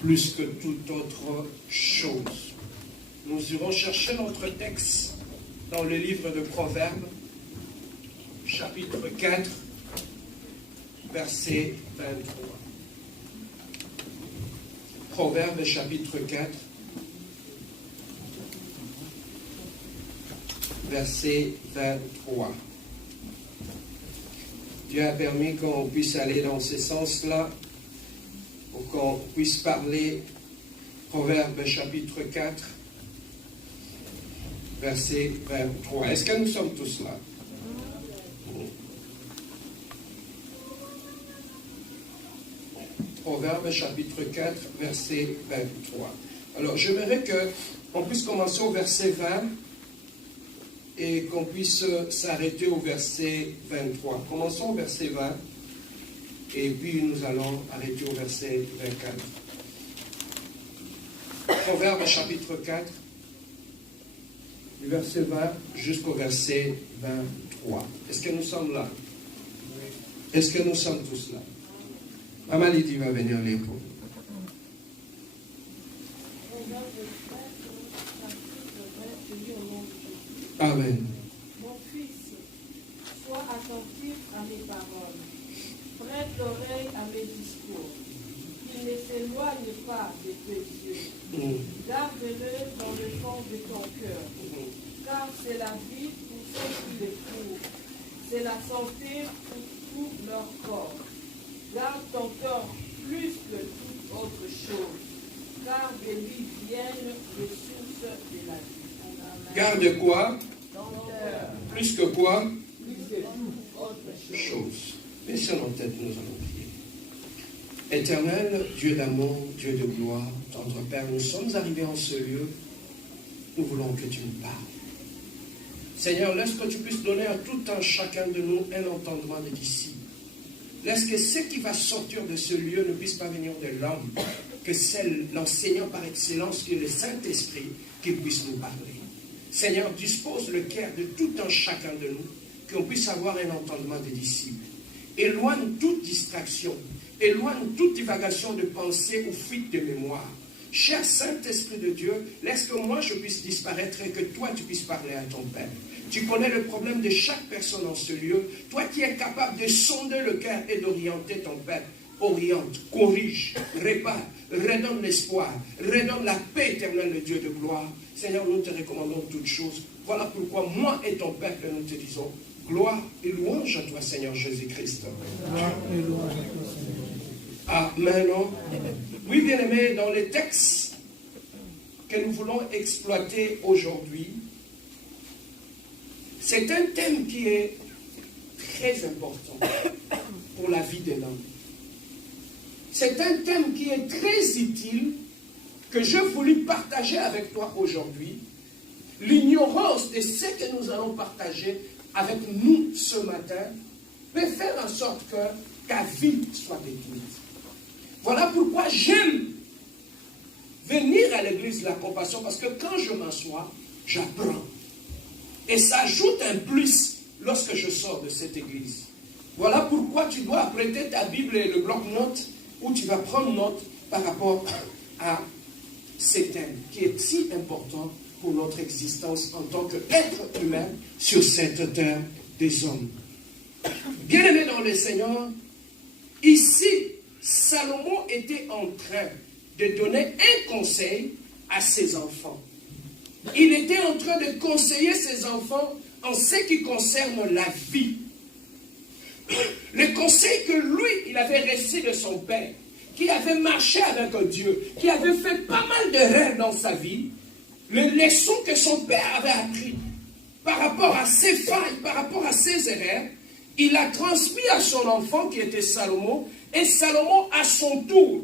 plus que toute autre chose. Nous irons chercher notre texte dans le livre de Proverbes, chapitre 4, verset 23. Proverbes, chapitre 4, verset 23. Dieu a permis qu'on puisse aller dans ce sens-là, pour qu'on puisse parler Proverbes chapitre 4, verset 23. Est-ce que nous sommes tous là? Proverbes chapitre 4, verset 23. Alors, j'aimerais qu'on puisse commencer au verset 20 et qu'on puisse s'arrêter au verset 23. Commençons au verset 20 et puis nous allons arrêter au verset 24. Proverbes chapitre 4, du verset 20 jusqu'au verset 23. Est-ce que nous sommes là? Est-ce que nous sommes tous là? Maman Lydie va venir lire pour nous. Amen. Mon fils, sois attentif à mes paroles. Prête l'oreille à mes discours. Qu'ils ne s'éloignent pas de tes yeux. Garde-le dans le fond de ton cœur. Car c'est la vie pour ceux qui le trouvent. C'est la santé pour tout leur corps. Garde ton cœur plus que toute autre chose. Car de lui viennent les sources de la vie. Garde quoi? Plus que quoi? Plus que toute autre Chose. Baissons nos têtes, nous allons prier. Éternel, Dieu d'amour, Dieu de gloire, tendre Père, nous sommes arrivés en ce lieu. Nous voulons que tu nous parles. Seigneur, laisse que tu puisses donner à tout un chacun de nous un entendement de disciples. Laisse que ce qui va sortir de ce lieu ne puisse pas venir de l'homme, que c'est l'enseignant par excellence, qui est le Saint-Esprit, qui puisse nous parler. Seigneur, dispose le cœur de tout un chacun de nous, qu'on puisse avoir un entendement des disciples. Éloigne toute distraction, éloigne toute divagation de pensée ou fuite de mémoire. Cher Saint-Esprit de Dieu, laisse que moi je puisse disparaître et que toi tu puisses parler à ton Père. Tu connais le problème de chaque personne dans ce lieu. Toi qui es capable de sonder le cœur et d'orienter ton Père. Oriente, corrige, répare, redonne l'espoir, redonne la paix éternelle de Dieu de gloire. Seigneur, nous te recommandons toutes choses. Voilà pourquoi moi et ton Père que nous te disons gloire et louange à toi, Seigneur Jésus-Christ. Amen. Oui, bien-aimés, dans les textes que nous voulons exploiter aujourd'hui, c'est un thème qui est très important pour la vie de l'homme. C'est un thème qui est très utile que je voulais partager avec toi aujourd'hui. L'ignorance de ce que nous allons partager avec nous ce matin peut faire en sorte que ta vie soit détruite. Voilà pourquoi j'aime venir à l'église de la compassion, parce que quand je m'assois, j'apprends. Et ça ajoute un plus lorsque je sors de cette église. Voilà pourquoi tu dois prêter ta Bible et le bloc-notes où tu vas prendre note par rapport à ce thème qui est si important pour notre existence en tant qu'être humain sur cette terre des hommes. Bien-aimés dans le Seigneur, ici, Salomon était en train de donner un conseil à ses enfants. Il était en train de conseiller ses enfants en ce qui concerne la vie. Le conseil que lui, il avait reçu de son père, qui avait marché avec Dieu, qui avait fait pas mal de rêves dans sa vie, les leçons que son père avait apprises par rapport à ses failles, par rapport à ses erreurs, il a transmis à son enfant qui était Salomon, et Salomon à son tour,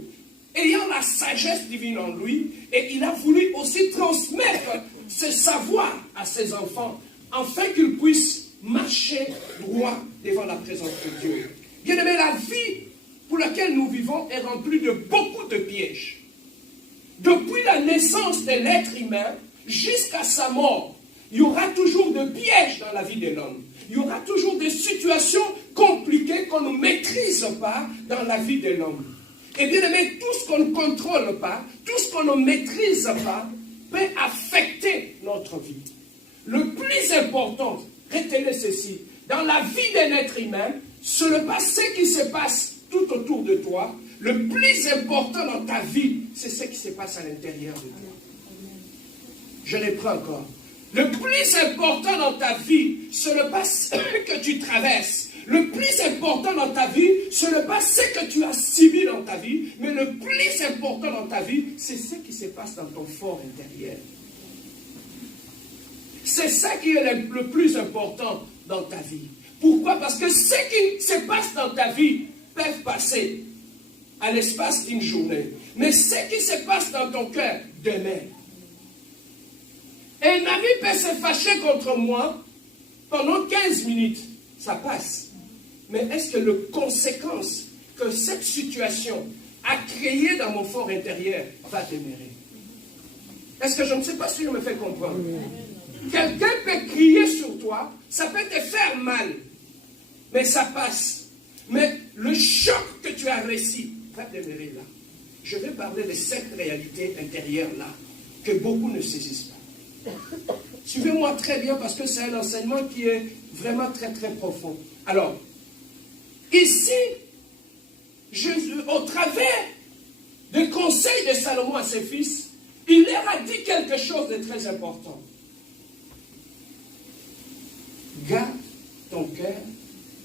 ayant la sagesse divine en lui, et il a voulu aussi transmettre ce savoir à ses enfants, afin qu'ils puissent marcher droit devant la présence de Dieu. Bien aimé, la vie pour laquelle nous vivons est remplie de beaucoup de pièges. Depuis la naissance de l'être humain jusqu'à sa mort, il y aura toujours de pièges dans la vie de l'homme. Il y aura toujours des situations compliquées qu'on ne maîtrise pas dans la vie de l'homme. Et bien aimé, tout ce qu'on ne contrôle pas, tout ce qu'on ne maîtrise pas, peut affecter notre vie. Le plus important, retenez ceci, dans la vie d'un être humain, ce n'est pas ce qui se passe tout autour de toi. Le plus important dans ta vie, c'est ce qui se passe à l'intérieur de toi. Je reprends encore. Le plus important dans ta vie, ce n'est pas ce que tu traverses. Le plus important dans ta vie, ce n'est pas ce que tu as subi dans ta vie, mais le plus important dans ta vie, c'est ce qui se passe dans ton fort intérieur. C'est ça qui est le plus important dans ta vie. Pourquoi? Parce que ce qui se passe dans ta vie peut passer à l'espace d'une journée. Mais ce qui se passe dans ton cœur, demain. Un ami peut se fâcher contre moi pendant 15 minutes. Ça passe. Mais est-ce que les conséquences que cette situation a créées dans mon fort intérieur va demeurer? Est-ce que je ne sais pas si je me fais comprendre? Quelqu'un peut crier sur toi, ça peut te faire mal, mais ça passe. Mais le choc que tu as reçu va demeurer là. Je vais parler de cette réalité intérieure-là, que beaucoup ne saisissent pas. Suivez-moi très bien parce que c'est un enseignement qui est vraiment très très profond. Alors, ici, Jésus, au travers des conseils de Salomon à ses fils, il leur a dit quelque chose de très important. Garde ton cœur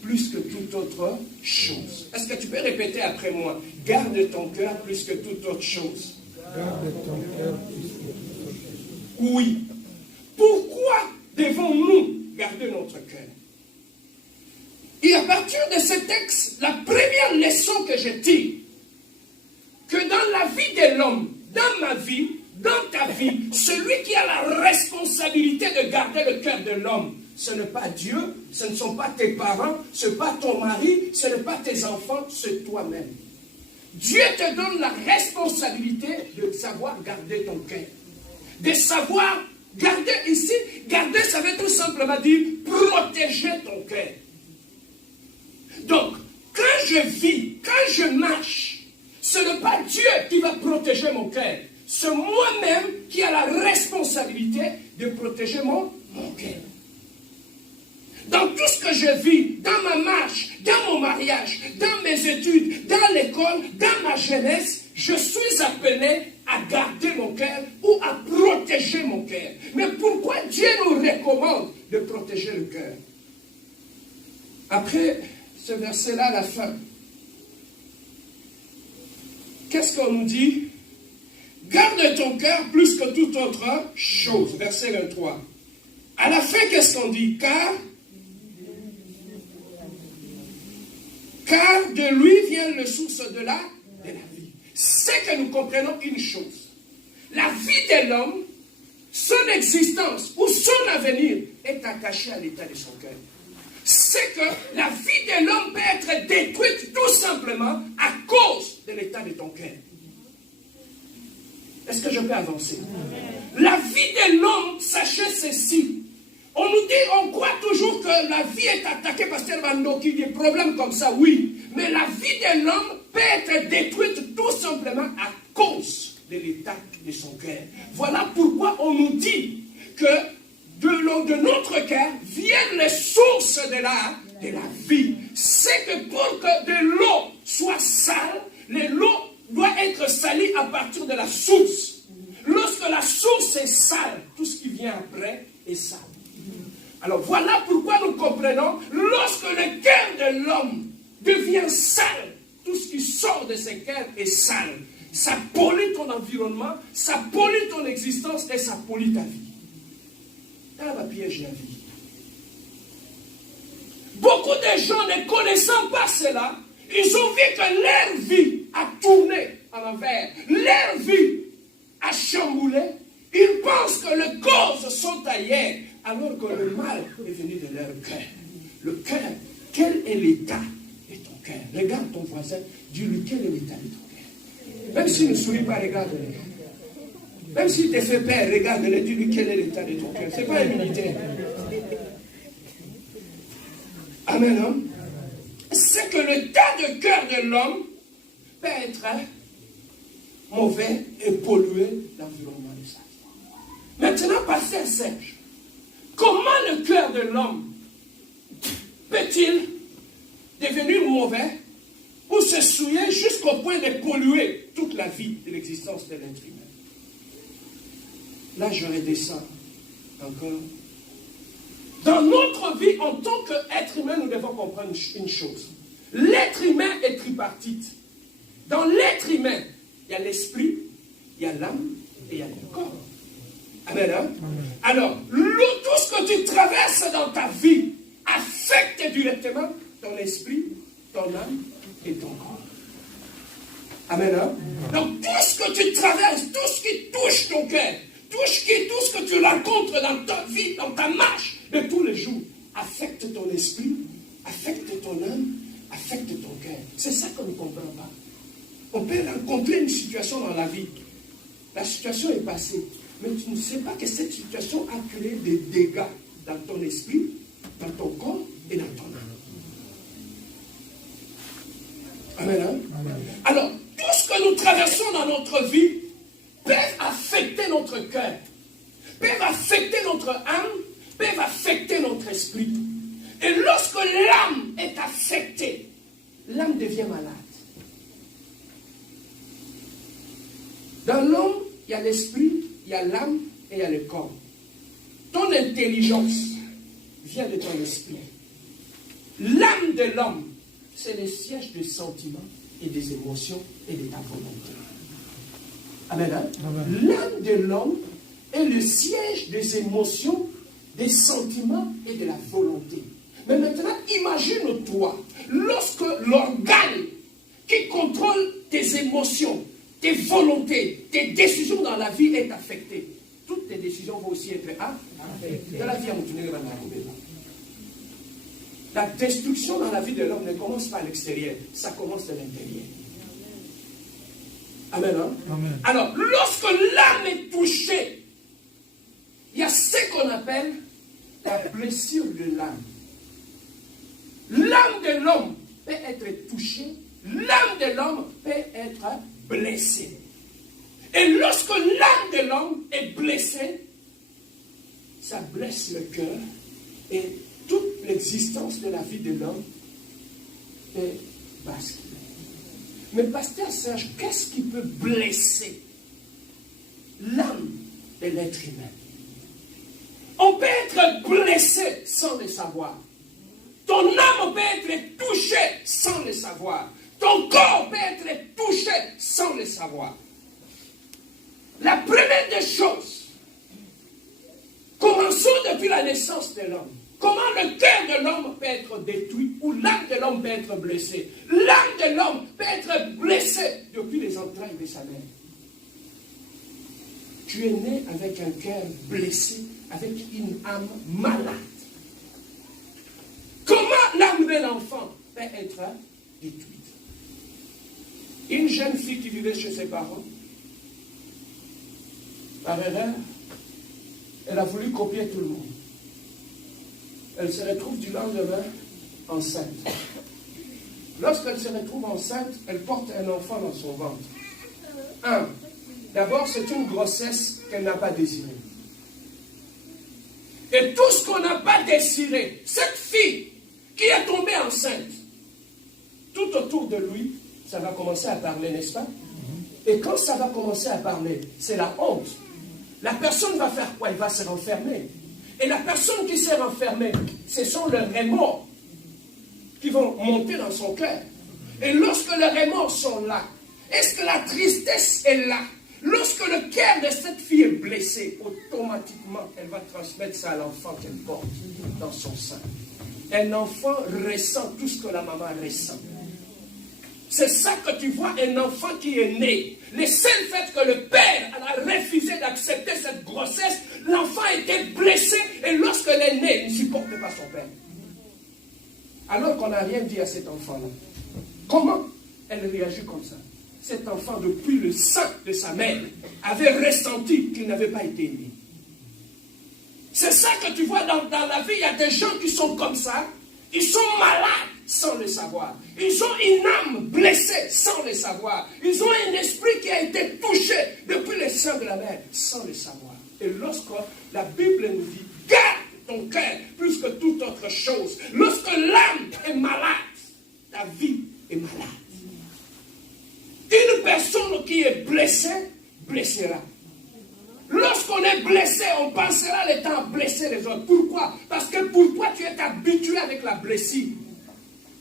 plus que toute autre chose. Est-ce que tu peux répéter après moi? Garde ton cœur plus que toute autre chose. Garde ton cœur plus que toute autre chose. Oui. Pourquoi devons-nous garder notre cœur? Et à partir de ce texte, la première leçon que je tire, que dans la vie de l'homme, dans ma vie, dans ta vie, celui qui a la responsabilité de garder le cœur de l'homme, ce n'est pas Dieu, ce ne sont pas tes parents, ce n'est pas ton mari, ce n'est pas tes enfants, c'est toi-même. Dieu te donne la responsabilité de savoir garder ton cœur. De savoir garder ici, garder ça veut tout simplement dire protéger ton cœur. Donc, quand je vis, quand je marche, ce n'est pas Dieu qui va protéger mon cœur. C'est moi-même qui a la responsabilité de protéger mon cœur. Dans tout ce que je vis, dans ma marche, dans mon mariage, dans mes études, dans l'école, dans ma jeunesse, je suis appelé à garder mon cœur ou à protéger mon cœur. Mais pourquoi Dieu nous recommande de protéger le cœur? Après ce verset-là, à la fin, qu'est-ce qu'on nous dit? Garde ton cœur plus que toute autre chose. Verset 23. À la fin, qu'est-ce qu'on dit? Car de lui vient le source de la vie. C'est que nous comprenons une chose. La vie de l'homme, son existence ou son avenir est attaché à l'état de son cœur. C'est que la vie de l'homme peut être détruite tout simplement à cause de l'état de ton cœur. Est-ce que je peux avancer? La vie de l'homme, sachez ceci. On nous dit, on croit toujours que la vie est attaquée parce qu'il y a des problèmes comme ça, oui. Mais la vie de l'homme peut être détruite tout simplement à cause de l'état de son cœur. Voilà pourquoi on nous dit que de notre cœur viennent les sources de la vie. C'est que pour que de l'eau soit sale, l'eau doit être salie à partir de la source. Lorsque la source est sale, tout ce qui vient après est sale. Alors voilà pourquoi nous comprenons, lorsque le cœur de l'homme devient sale, tout ce qui sort de ce cœur est sale. Ça pollue ton environnement, ça pollue ton existence et ça pollue ta vie. Dans la piège la vie. Beaucoup de gens ne connaissant pas cela, ils ont vu que leur vie a tourné à l'envers, leur vie a chamboulé. Ils pensent que les causes sont ailleurs, alors que le mal est venu de leur cœur. Le cœur, quel est l'état de ton cœur? Regarde ton voisin, dis-lui quel est l'état de ton cœur. Même s'il ne sourit pas, regarde-le. Même s'il te fait peur, regarde-le, dis-lui quel est l'état de ton cœur. Ce n'est pas un militaire. Amen. Hein? C'est que l'état de cœur de l'homme peut être mauvais et polluer l'environnement de sa vie. Maintenant, pasteur Serge, comment le cœur de l'homme peut-il devenir mauvais ou se souiller jusqu'au point de polluer toute la vie de l'existence de l'être humain? Là, je redescends encore. Dans notre vie, en tant qu'être humain, nous devons comprendre une chose. L'être humain est tripartite. Dans l'être humain, il y a l'esprit, il y a l'âme et il y a le corps. Amen. Hein? Alors, tout ce que tu traverses dans ta vie affecte directement ton esprit, ton âme et ton corps. Amen. Hein? Donc, tout ce que tu traverses, tout ce qui touche ton cœur, tout ce que tu rencontres dans ta vie, dans ta marche de tous les jours, affecte ton esprit, affecte ton âme, affecte ton cœur. C'est ça qu'on ne comprend pas. On peut rencontrer une situation dans la vie. La situation est passée. Mais tu ne sais pas que cette situation a créé des dégâts dans ton esprit, dans ton corps et dans ton âme. Amen. Hein? Amen. Alors, tout ce que nous traversons dans notre vie peuvent affecter notre cœur, peuvent affecter notre âme, peuvent affecter notre esprit. Et lorsque l'âme est affectée, l'âme devient malade. Dans l'homme, il y a l'esprit, il y a l'âme et il y a le corps. Ton intelligence vient de ton esprit. L'âme de l'homme, c'est le siège des sentiments et des émotions et de ta volonté. Amen. Hein? Amen. L'âme de l'homme est le siège des émotions, des sentiments et de la volonté. Mais maintenant, imagine-toi, lorsque l'organe qui contrôle tes émotions, tes volontés, tes décisions dans la vie est affecté. Toutes tes décisions vont aussi être affectées. Dans la vie, la destruction dans la vie de l'homme ne commence pas à l'extérieur, ça commence de l'intérieur. Amen. Hein? Amen. Alors, lorsque l'âme est touchée, il y a ce qu'on appelle la blessure de l'âme. L'âme de l'homme peut être touchée, l'âme de l'homme peut être blessée. Et lorsque l'âme de l'homme est blessée, ça blesse le cœur et toute l'existence de la vie de l'homme est basculée. Mais pasteur Serge, qu'est-ce qui peut blesser l'âme de l'être humain? On peut être blessé sans le savoir. Ton âme peut être touchée sans le savoir. Ton corps peut être touché sans le savoir. La première des choses, commençons depuis la naissance de l'homme. Comment le cœur de l'homme peut être détruit ou l'âme de l'homme peut être blessée. L'âme de l'homme peut être blessée depuis les entrailles de sa mère. Tu es né avec un cœur blessé, avec une âme malade. Comment l'âme de l'enfant peut être détruite? Une jeune fille qui vivait chez ses parents, par erreur, elle a voulu copier tout le monde. Elle se retrouve du lendemain enceinte. Lorsqu'elle se retrouve enceinte, elle porte un enfant dans son ventre. D'abord, c'est une grossesse qu'elle n'a pas désirée. Et tout ce qu'on n'a pas désiré, cette fille qui est tombée enceinte, tout autour de lui, ça va commencer à parler, n'est-ce pas? Et quand ça va commencer à parler, c'est la honte. La personne va faire quoi? Elle va se renfermer. Et la personne qui s'est renfermée, ce sont les remords qui vont monter dans son cœur. Et lorsque les remords sont là, est-ce que la tristesse est là? Lorsque le cœur de cette fille est blessé, automatiquement, elle va transmettre ça à l'enfant qu'elle porte dans son sein. Un enfant ressent tout ce que la maman ressent. C'est ça que tu vois, un enfant qui est né. Le seul fait que le père a refusé d'accepter cette grossesse, l'enfant était blessé et lorsqu'elle est née, il ne supporte pas son père. Alors qu'on n'a rien dit à cet enfant-là. Comment elle réagit comme ça? Cet enfant, depuis le sein de sa mère, avait ressenti qu'il n'avait pas été aimé. C'est ça que tu vois dans la vie. Il y a des gens qui sont comme ça. Ils sont malades. sans le savoir. Ils ont une âme blessée sans le savoir. Ils ont un esprit qui a été touché depuis le sein de la mère sans le savoir. Et lorsque la Bible nous dit, garde ton cœur plus que toute autre chose. Lorsque l'âme est malade, ta vie est malade. Une personne qui est blessée, blessera. Lorsqu'on est blessé, on passera le temps à blesser les autres. Pourquoi? Parce que pour toi, tu es habitué avec la blessure.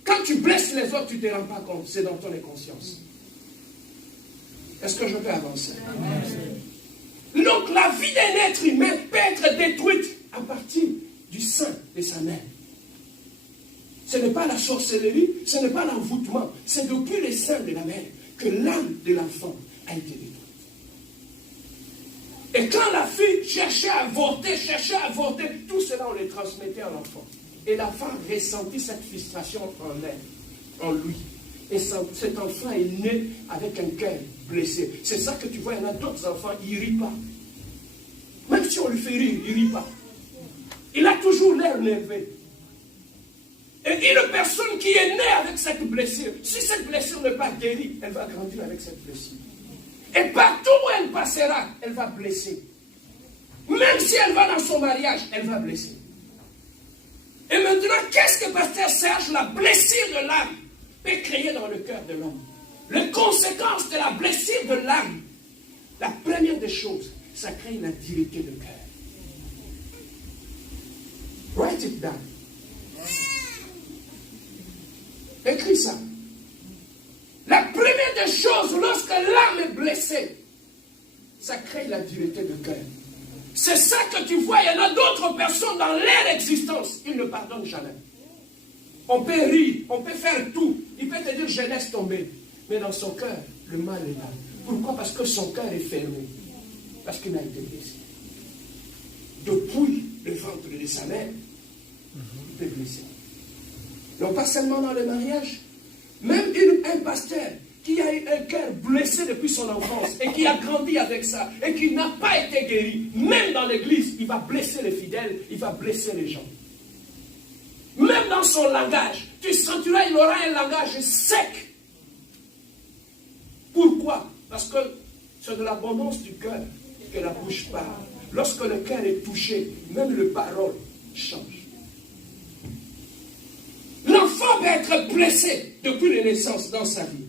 Quand tu blesses les autres, tu ne te rends pas compte. C'est dans ton inconscience. Est-ce que je peux avancer? Amen. Donc, la vie d'un être humain peut être détruite à partir du sein de sa mère. Ce n'est pas la sorcellerie, ce n'est pas l'envoûtement. C'est depuis le sein de la mère que l'âme de l'enfant a été détruite. Et quand la fille cherchait à avorter, tout cela on le transmettait à l'enfant. Et l'enfant ressentit cette frustration en elle, en lui. Et cet enfant est né avec un cœur blessé. C'est ça que tu vois, il y en a d'autres enfants, ils ne rient pas. Même si on lui fait rire, il ne rit pas. Il a toujours l'air nerveux. Et une personne qui est née avec cette blessure, si cette blessure n'est pas guérie, elle va grandir avec cette blessure. Et partout où elle passera, elle va blesser. Même si elle va dans son mariage, elle va blesser. Et maintenant, qu'est-ce que Pasteur Serge, la blessure de l'âme, peut créer dans le cœur de l'homme? Les conséquences de la blessure de l'âme, la première des choses, ça crée la dureté de cœur. Write it down. Écris ça. La première des choses, lorsque l'âme est blessée, ça crée la dureté de cœur. C'est ça que tu vois, il y en a d'autres personnes dans leur existence, ils ne pardonnent jamais. On peut rire, on peut faire tout. Il peut te dire, je laisse tomber. Mais dans son cœur, le mal est là. Pourquoi? Parce que son cœur est fermé. Parce qu'il a été blessé. Depuis le ventre de sa mère, il est blessé. Donc pas seulement dans le mariage, même un pasteur qui a eu un cœur blessé depuis son enfance et qui a grandi avec ça et qui n'a pas été guéri, même dans l'église, il va blesser les fidèles, il va blesser les gens. Même dans son langage, tu sentiras qu'il aura un langage sec. Pourquoi? Parce que c'est de l'abondance du cœur que la bouche parle. Lorsque le cœur est touché, même les paroles changent. L'enfant peut être blessé depuis la naissance dans sa vie.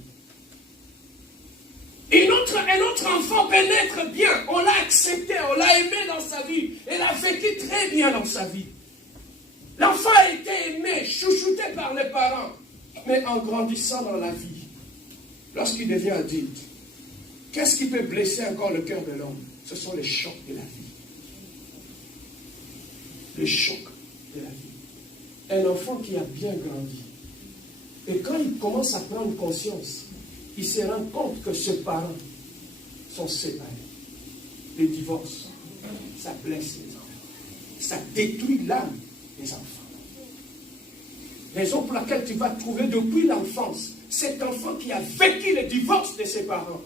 Un autre enfant peut naître bien. On l'a accepté, on l'a aimé dans sa vie. Elle a vécu très bien dans sa vie. L'enfant a été aimé, chouchouté par les parents. Mais en grandissant dans la vie, lorsqu'il devient adulte, qu'est-ce qui peut blesser encore le cœur de l'homme? Ce sont les chocs de la vie. Les chocs de la vie. Un enfant qui a bien grandi. Et quand il commence à prendre conscience, il se rend compte que ses parents sont séparés. Le divorce, ça blesse les enfants. Ça détruit l'âme des enfants. Raison pour laquelle tu vas trouver depuis l'enfance cet enfant qui a vécu le divorce de ses parents.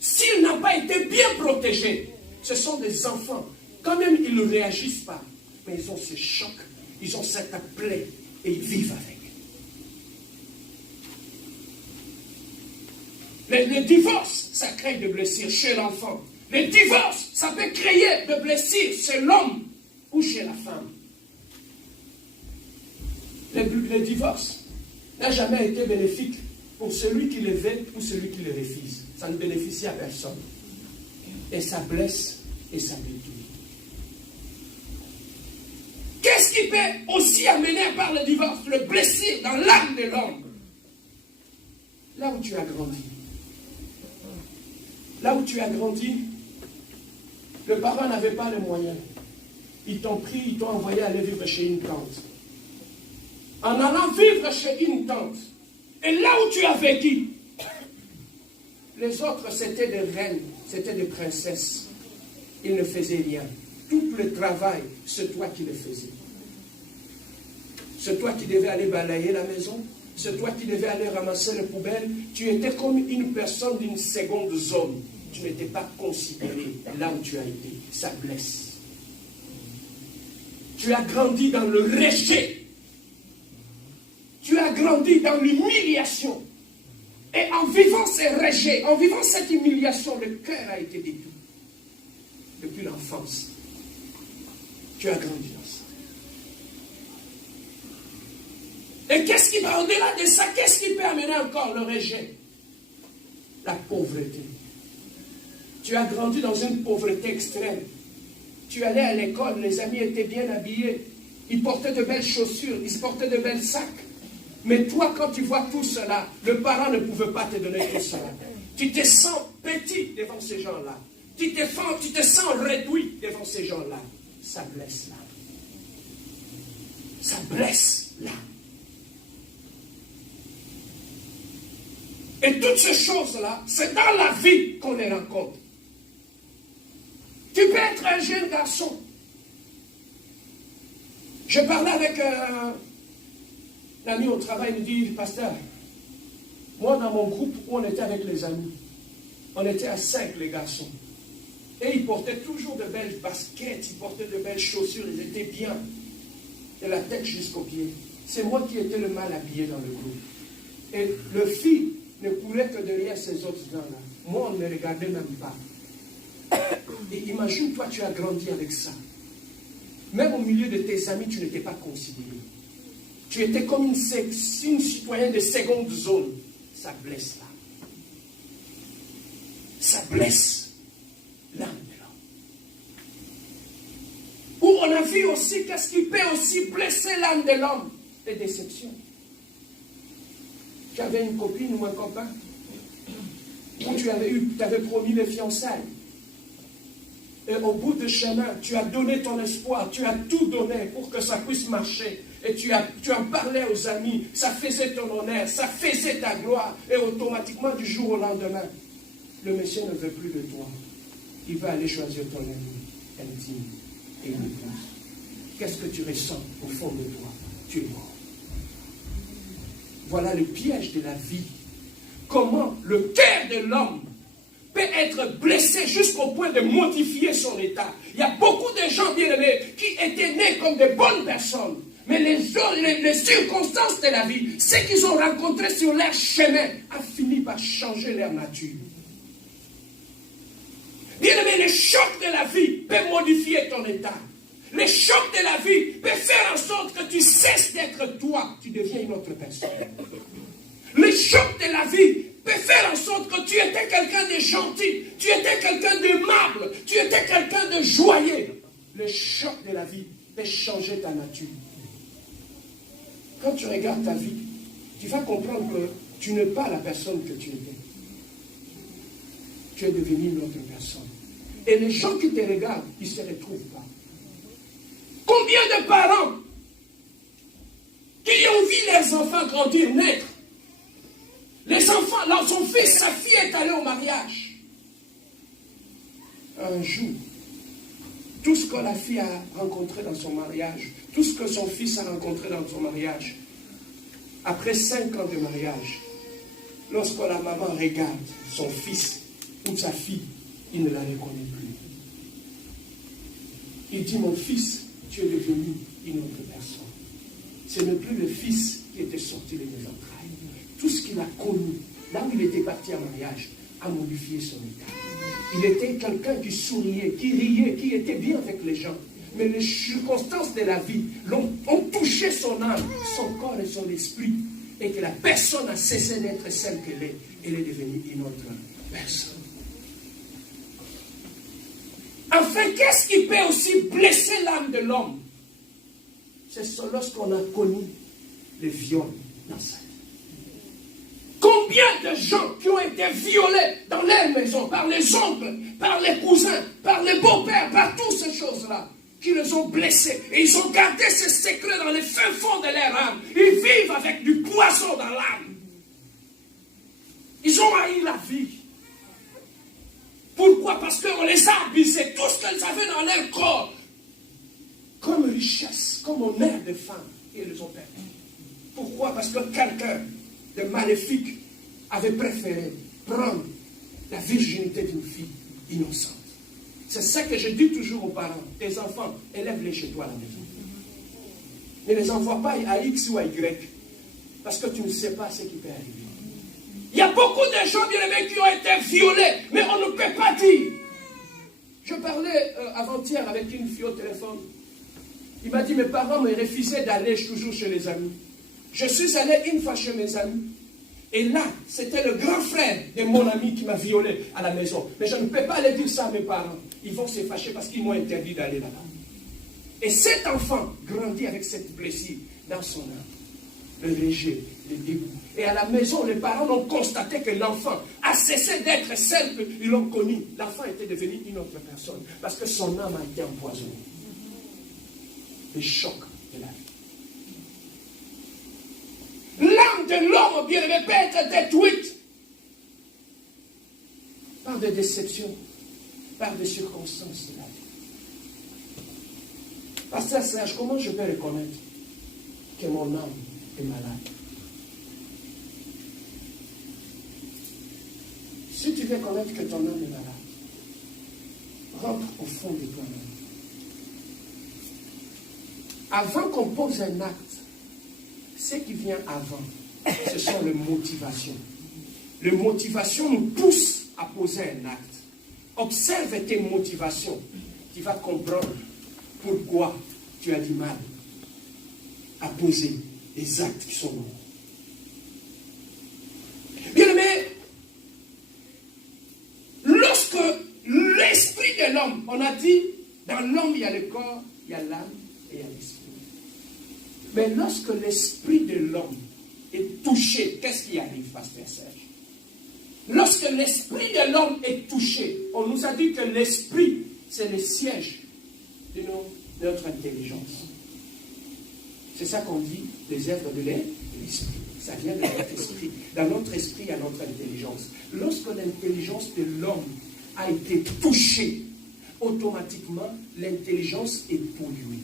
S'il n'a pas été bien protégé, ce sont des enfants. Quand même, ils ne réagissent pas. Mais ils ont ce choc, ils ont cette plaie et ils vivent avec. Le divorce, ça crée des blessures chez l'enfant. Le divorce, ça peut créer des blessures chez l'homme ou chez la femme. Le divorce n'a jamais été bénéfique pour celui qui le veut ou celui qui le refuse. Ça ne bénéficie à personne. Et ça blesse et ça détruit. Qu'est-ce qui peut aussi amener par le divorce, le blessure dans l'âme de l'homme? Là où tu as grandi. Là où tu as grandi, le parent n'avait pas les moyens. Ils t'ont pris, ils t'ont envoyé aller vivre chez une tante. En allant vivre chez une tante, et là où tu as vécu, les autres c'était des reines, c'était des princesses. Ils ne faisaient rien. Tout le travail, c'est toi qui le faisais. C'est toi qui devais aller balayer la maison. C'est toi qui devais aller ramasser les poubelles. Tu étais comme une personne d'une seconde zone. Tu n'étais pas considéré là où tu as été. Ça blesse. Tu as grandi dans le rejet. Tu as grandi grandi dans l'humiliation. Et en vivant ces rejets, en vivant cette humiliation, le cœur a été détruit. Depuis l'enfance, tu as grandi dans ça. Et qu'est-ce qui va au-delà de ça? Qu'est-ce qui peut amener encore le rejet? La pauvreté. Tu as grandi dans une pauvreté extrême. Tu allais à l'école, les amis étaient bien habillés. Ils portaient de belles chaussures, ils portaient de belles sacs. Mais toi, quand tu vois tout cela, le parent ne pouvait pas te donner tout cela. Tu te sens petit devant ces gens-là. Tu te sens réduit devant ces gens-là. Ça blesse l'âme. Ça blesse l'âme. Et toutes ces choses-là, c'est dans la vie qu'on les rencontre. Tu peux être un jeune garçon. Je parlais avec un ami au travail, il me dit, pasteur, moi dans mon groupe où on était avec les amis, on était à 5 les garçons. Et ils portaient toujours de belles baskets, ils portaient de belles chaussures, ils étaient bien, de la tête jusqu'aux pieds. C'est moi qui étais le mal habillé dans le groupe. Et le fille ne courait que derrière ces autres gens-là. Moi, on ne me regardait même pas. Et imagine, toi, tu as grandi avec ça. Même au milieu de tes amis, tu n'étais pas considéré. Tu étais comme une citoyenne de seconde zone. Ça blesse l'âme. Ça blesse l'âme de l'homme. Où on a vu aussi qu'est-ce qui peut aussi blesser l'âme de l'homme? Les déceptions. Tu avais une copine ou un copain où tu avais promis les fiançailles. Et au bout du chemin, tu as donné ton espoir, tu as tout donné pour que ça puisse marcher. Et tu en parlais aux amis, ça faisait ton honneur, ça faisait ta gloire. Et automatiquement, du jour au lendemain, le monsieur ne veut plus de toi. Il va aller choisir ton ami intime et une épouse. Qu'est-ce que tu ressens au fond de toi? Tu es mort. Voilà le piège de la vie. Comment le cœur de l'homme peut être blessé jusqu'au point de modifier son état. Il y a beaucoup de gens bien-aimés qui étaient nés comme de bonnes personnes. Mais les circonstances de la vie, ce qu'ils ont rencontré sur leur chemin, a fini par changer leur nature. Bien-aimé, les chocs de la vie peuvent modifier ton état. Les chocs de la vie peuvent faire en sorte que tu cesses d'être toi, tu deviens une autre personne. Les chocs de la vie peuvent faire en sorte que tu étais quelqu'un de gentil, tu étais quelqu'un d'aimable, tu étais quelqu'un de joyeux. Les chocs de la vie peuvent changer ta nature. Quand tu regardes ta vie, tu vas comprendre que tu n'es pas la personne que tu étais. Tu es devenu une autre personne. Et les gens qui te regardent, ils ne se retrouvent pas. Combien de parents qui ont vu leurs enfants grandir, naître? Les enfants, là, son fils, sa fille est allée au mariage. Un jour, tout ce que la fille a rencontré dans son mariage, tout ce que son fils a rencontré dans son mariage, après 5 ans de mariage, lorsque la maman regarde son fils ou sa fille, il ne la reconnaît plus. Il dit, mon fils, tu es devenu une autre personne. Ce n'est plus le fils qui était sorti de mes entrailles. Tout ce qu'il a connu, là où il était parti en mariage, a modifié son état. Il était quelqu'un qui souriait, qui riait, qui était bien avec les gens. Mais les circonstances de la vie ont touché son âme, son corps et son esprit. Et que la personne a cessé d'être celle qu'elle est. Elle est devenue une autre personne. Enfin, qu'est-ce qui peut aussi blesser l'âme de l'homme? C'est lorsqu'on a connu les viols dans sa vie. Combien de gens qui ont été violés dans leur maison, par les oncles, par les cousins, par les beaux-pères, par toutes ces choses-là, qui les ont blessés. Et ils ont gardé ces secrets dans les fins fonds de leur âme. Ils vivent avec du poison dans l'âme. Ils ont haï la vie. Pourquoi? Parce qu'on les a abusés. Tout ce qu'ils avaient dans leur corps, comme richesse, comme honneur de femme, ils les ont perdus. Pourquoi? Parce que quelqu'un de maléfique avait préféré prendre la virginité d'une fille innocente. C'est ça que je dis toujours aux parents. Tes enfants, élève-les chez toi à la maison. Ne les envoie pas à X ou à Y. Parce que tu ne sais pas ce qui peut arriver. Il y a beaucoup de gens bien-aimés qui ont été violés, mais on ne peut pas dire. Je parlais avant-hier avec une fille au téléphone. Il m'a dit, mes parents me refusaient d'aller toujours chez les amis. Je suis allé une fois chez mes amis. Et là, c'était le grand frère de mon ami qui m'a violé à la maison. Mais je ne peux pas aller dire ça à mes parents. Ils vont se fâcher parce qu'ils m'ont interdit d'aller là-bas. Et cet enfant grandit avec cette blessure dans son âme. Le rejet, le dégoût. Et à la maison, les parents ont constaté que l'enfant a cessé d'être celle qu'ils l'ont connu. L'enfant était devenu une autre personne. Parce que son âme a été empoisonnée. Le choc de la vie. L'âme de l'homme, bien aimé, peut être détruite par des déceptions, par des circonstances de la vie. Pasteur Serge, comment je peux reconnaître que mon âme est malade? Si tu veux connaître que ton âme est malade, rentre au fond de toi-même. Avant qu'on pose un acte, ce qui vient avant, ce sont les motivations. Les motivations nous poussent à poser un acte. Observe tes motivations. Tu vas comprendre pourquoi tu as du mal à poser des actes qui sont bons. Bien aimé, lorsque l'esprit de l'homme, on a dit, dans l'homme il y a le corps, il y a l'âme et il y a l'esprit. Mais lorsque l'esprit de l'homme est touché, qu'est-ce qui arrive, pasteur Serge? Lorsque l'esprit de l'homme est touché, on nous a dit que l'esprit, c'est le siège de notre intelligence. C'est ça qu'on dit, les œuvres de l'esprit. Ça vient de notre esprit. Dans notre esprit, il y a notre intelligence. Lorsque l'intelligence de l'homme a été touchée, automatiquement, l'intelligence est polluée.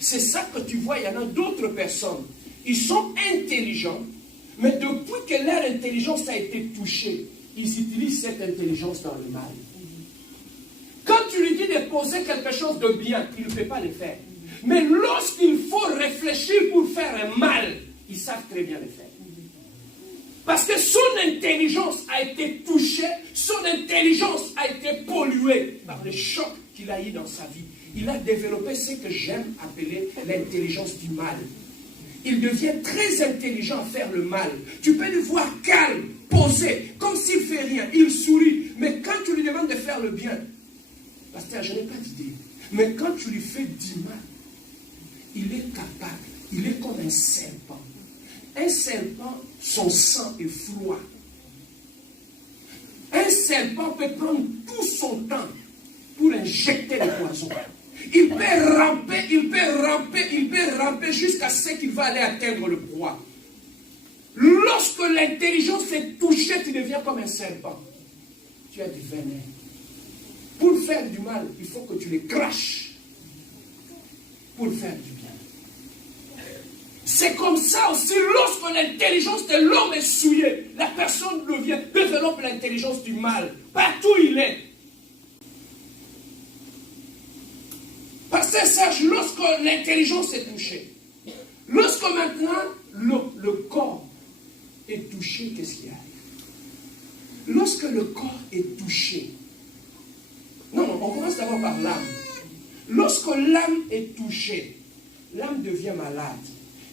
C'est ça que tu vois, il y en a d'autres personnes. Ils sont intelligents, mais depuis que leur intelligence a été touchée, ils utilisent cette intelligence dans le mal. Quand tu lui dis de poser quelque chose de bien, il ne peut pas le faire. Mais lorsqu'il faut réfléchir pour faire un mal, ils savent très bien le faire. Parce que son intelligence a été touchée, son intelligence a été polluée par le choc qu'il a eu dans sa vie. Il a développé ce que j'aime appeler l'intelligence du mal. Il devient très intelligent à faire le mal. Tu peux le voir calme, posé, comme s'il ne fait rien. Il sourit. Mais quand tu lui demandes de faire le bien, pasteur, je n'ai pas d'idée. Mais quand tu lui fais du mal, il est capable. Il est comme un serpent. Un serpent, son sang est froid. Un serpent peut prendre tout son temps pour injecter le poison. Il peut ramper jusqu'à ce qu'il va aller atteindre le proie. Lorsque l'intelligence est touchée, tu deviens comme un serpent. Tu as du venin. Pour faire du mal, il faut que tu le craches. Pour faire du bien. C'est comme ça aussi, lorsque l'intelligence de l'homme est souillée, la personne développe l'intelligence du mal. Partout où il est. Pasteur Serge, lorsque l'intelligence est touchée, lorsque maintenant le corps est touché, qu'est-ce qui arrive? Lorsque le corps est touché, non, on commence d'abord par l'âme. Lorsque l'âme est touchée, l'âme devient malade.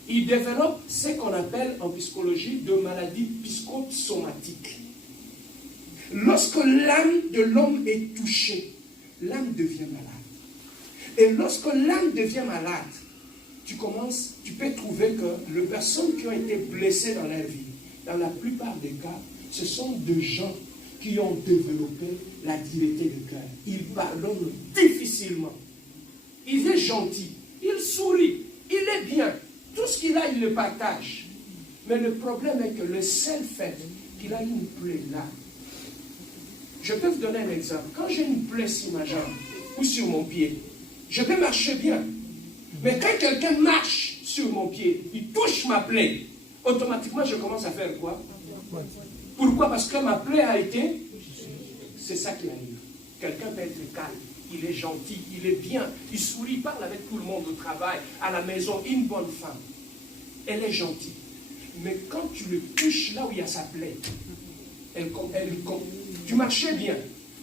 Il développe ce qu'on appelle en psychologie de maladies psychosomatiques. Lorsque l'âme de l'homme est touchée, l'âme devient malade. Et lorsque l'âme devient malade, tu peux trouver que les personnes qui ont été blessées dans leur vie, dans la plupart des cas, ce sont des gens qui ont développé la dureté de cœur. Ils pardonnent difficilement. Il est gentil, il sourit, il est bien. Tout ce qu'il a, il le partage. Mais le problème est que le seul fait qu'il a une plaie là. Je peux vous donner un exemple. Quand j'ai une plaie sur ma jambe ou sur mon pied, je peux marcher bien. Mais quand quelqu'un marche sur mon pied, il touche ma plaie, automatiquement je commence à faire quoi? Pourquoi? Parce que ma plaie a été... C'est ça qui arrive. Quelqu'un peut être calme, il est gentil, il est bien, il sourit, il parle avec tout le monde au travail, à la maison, une bonne femme. Elle est gentille. Mais quand tu le touches là où il y a sa plaie, tu marchais bien.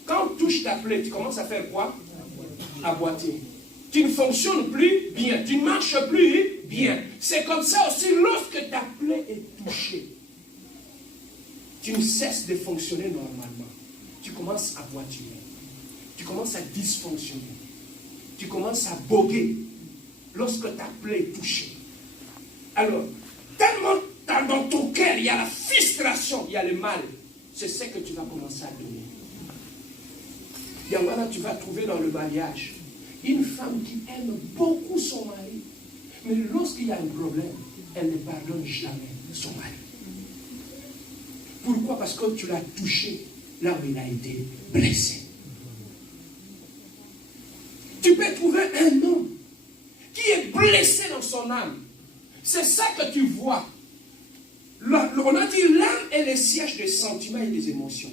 Quand tu touches ta plaie, tu commences à faire quoi? À boiter. Tu ne fonctionnes plus bien. Tu ne marches plus bien. C'est comme ça aussi lorsque ta plaie est touchée. Tu ne cesses de fonctionner normalement. Tu commences à boiter. Tu commences à dysfonctionner. Tu commences à boguer lorsque ta plaie est touchée. Alors, tellement dans ton cœur, il y a la frustration, il y a le mal. C'est ce que tu vas commencer à donner. Il y a maintenant, tu vas trouver dans le mariage une femme qui aime beaucoup son mari. Mais lorsqu'il y a un problème, elle ne pardonne jamais son mari. Pourquoi? Parce que tu l'as touché là où il a été blessé. Tu peux trouver un homme qui est blessé dans son âme. C'est ça que tu vois. On a dit l'âme est le siège des sentiments et des émotions.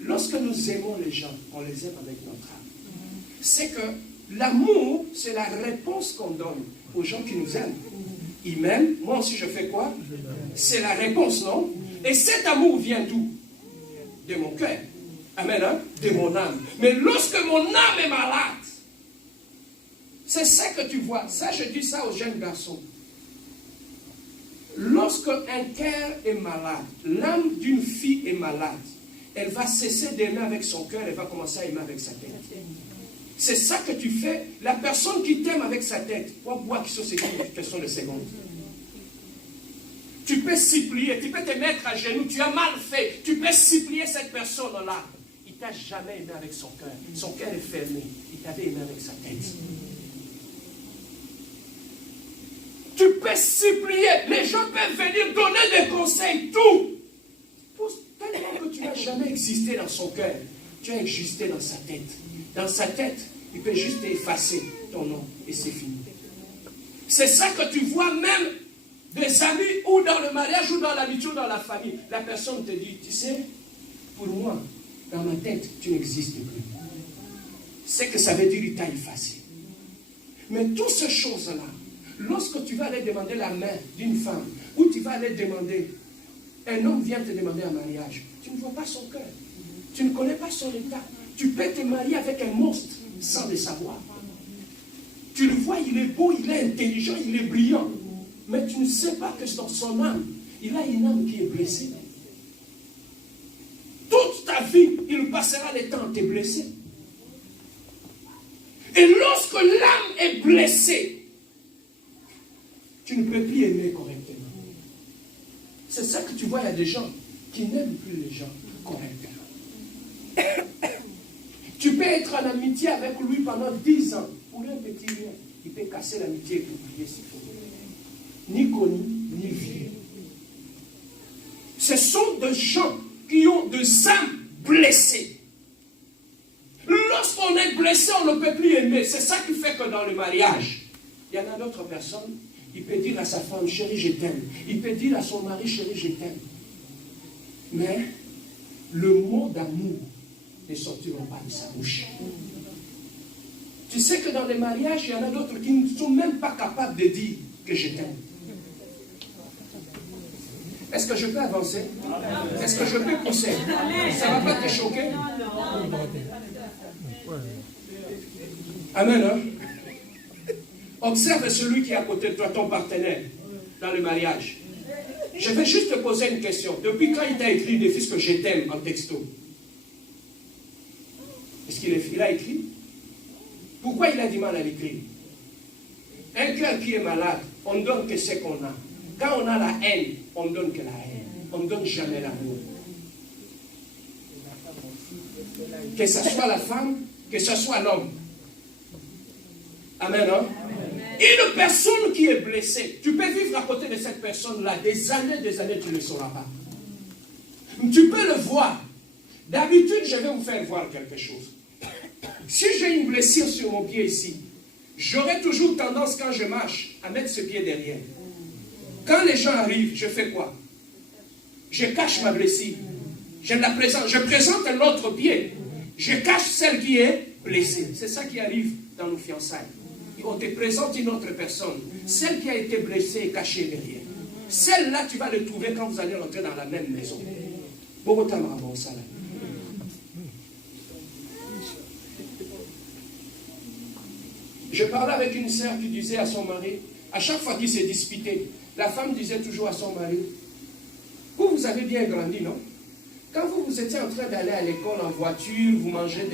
Lorsque nous aimons les gens, on les aime avec notre âme. C'est que l'amour, c'est la réponse qu'on donne aux gens qui nous aiment. Ils m'aiment, moi aussi je fais quoi? C'est la réponse, non? Et cet amour vient d'où? De mon cœur. Amen, hein? De mon âme. Mais lorsque mon âme est malade, c'est ça que tu vois. Ça, je dis ça aux jeunes garçons. Lorsque un cœur est malade, l'âme d'une fille est malade, elle va cesser d'aimer avec son cœur, elle va commencer à aimer avec sa tête. C'est ça que tu fais. La personne qui t'aime avec sa tête, pour voir qui sont ces questions de secondes. Tu peux supplier, tu peux te mettre à genoux, tu as mal fait, tu peux supplier cette personne-là. Il ne t'a jamais aimé avec son cœur. Son cœur est fermé. Il t'avait aimé avec sa tête. Tu peux supplier. Les gens peuvent venir donner des conseils, tout. Tellement que tu n'as jamais existé dans son cœur. Tu as existé dans sa tête. Dans sa tête, il peut juste effacer ton nom et c'est fini. C'est ça que tu vois même des amis ou dans le mariage ou dans l'amitié ou dans la famille. La personne te dit, tu sais, pour moi, dans ma tête, tu n'existes plus. C'est que ça veut dire qu'il t'a effacé. Mais toutes ces choses-là, lorsque tu vas aller demander la main d'une femme, ou tu vas aller demander, un homme vient te demander un mariage, tu ne vois pas son cœur, tu ne connais pas son état, tu peux te marier avec un monstre sans le savoir. Tu le vois, il est beau, il est intelligent, il est brillant, mais tu ne sais pas que dans son âme, il a une âme qui est blessée. Toute ta vie, il passera le temps à te blesser. Et lorsque l'âme est blessée, tu ne peux plus aimer correctement. C'est ça que tu vois, il y a des gens qui n'aiment plus les gens correctement. Tu peux être en amitié avec lui pendant 10 ans. Pour un petit rien, il peut casser l'amitié et t'oublier s'il faut. Ni connu, ni vu. Ce sont des gens qui ont des âmes blessées. Lorsqu'on est blessé, on ne peut plus aimer. C'est ça qui fait que dans le mariage, il y en a d'autres personnes, il peut dire à sa femme, chérie, je t'aime. Il peut dire à son mari, chérie, je t'aime. Mais le mot d'amour ne sortira pas de sa bouche. Tu sais que dans les mariages, il y en a d'autres qui ne sont même pas capables de dire que je t'aime. Est-ce que je peux avancer? Est-ce que je peux pousser? Ça ne va pas te choquer? Amen, hein? Observe celui qui est à côté de toi, ton partenaire, dans le mariage. Je vais juste te poser une question. Depuis quand il t'a écrit des fils que je t'aime en texto? Est-ce qu'il a écrit? Pourquoi il a du mal à l'écrire? Un cœur qui est malade, on ne donne que ce qu'on a. Quand on a la haine, on ne donne que la haine. On ne donne jamais l'amour. Que ce soit la femme, que ce soit l'homme. Amen, hein? Une personne qui est blessée, tu peux vivre à côté de cette personne-là des années, tu ne le sauras pas. Tu peux le voir. D'habitude, je vais vous faire voir quelque chose. Si j'ai une blessure sur mon pied ici, j'aurai toujours tendance, quand je marche, à mettre ce pied derrière. Quand les gens arrivent, je fais quoi? Je cache ma blessure. Je la présente. Je présente un autre pied. Je cache celle qui est blessée. C'est ça qui arrive dans nos fiançailles. On te présente une autre personne. Celle qui a été blessée est cachée derrière. Celle-là, tu vas le trouver quand vous allez rentrer dans la même maison. Je parlais avec une sœur qui disait à son mari, à chaque fois qu'il s'est disputé, la femme disait toujours à son mari, vous avez bien grandi, non? Quand vous étiez en train d'aller à l'école en voiture, vous mangez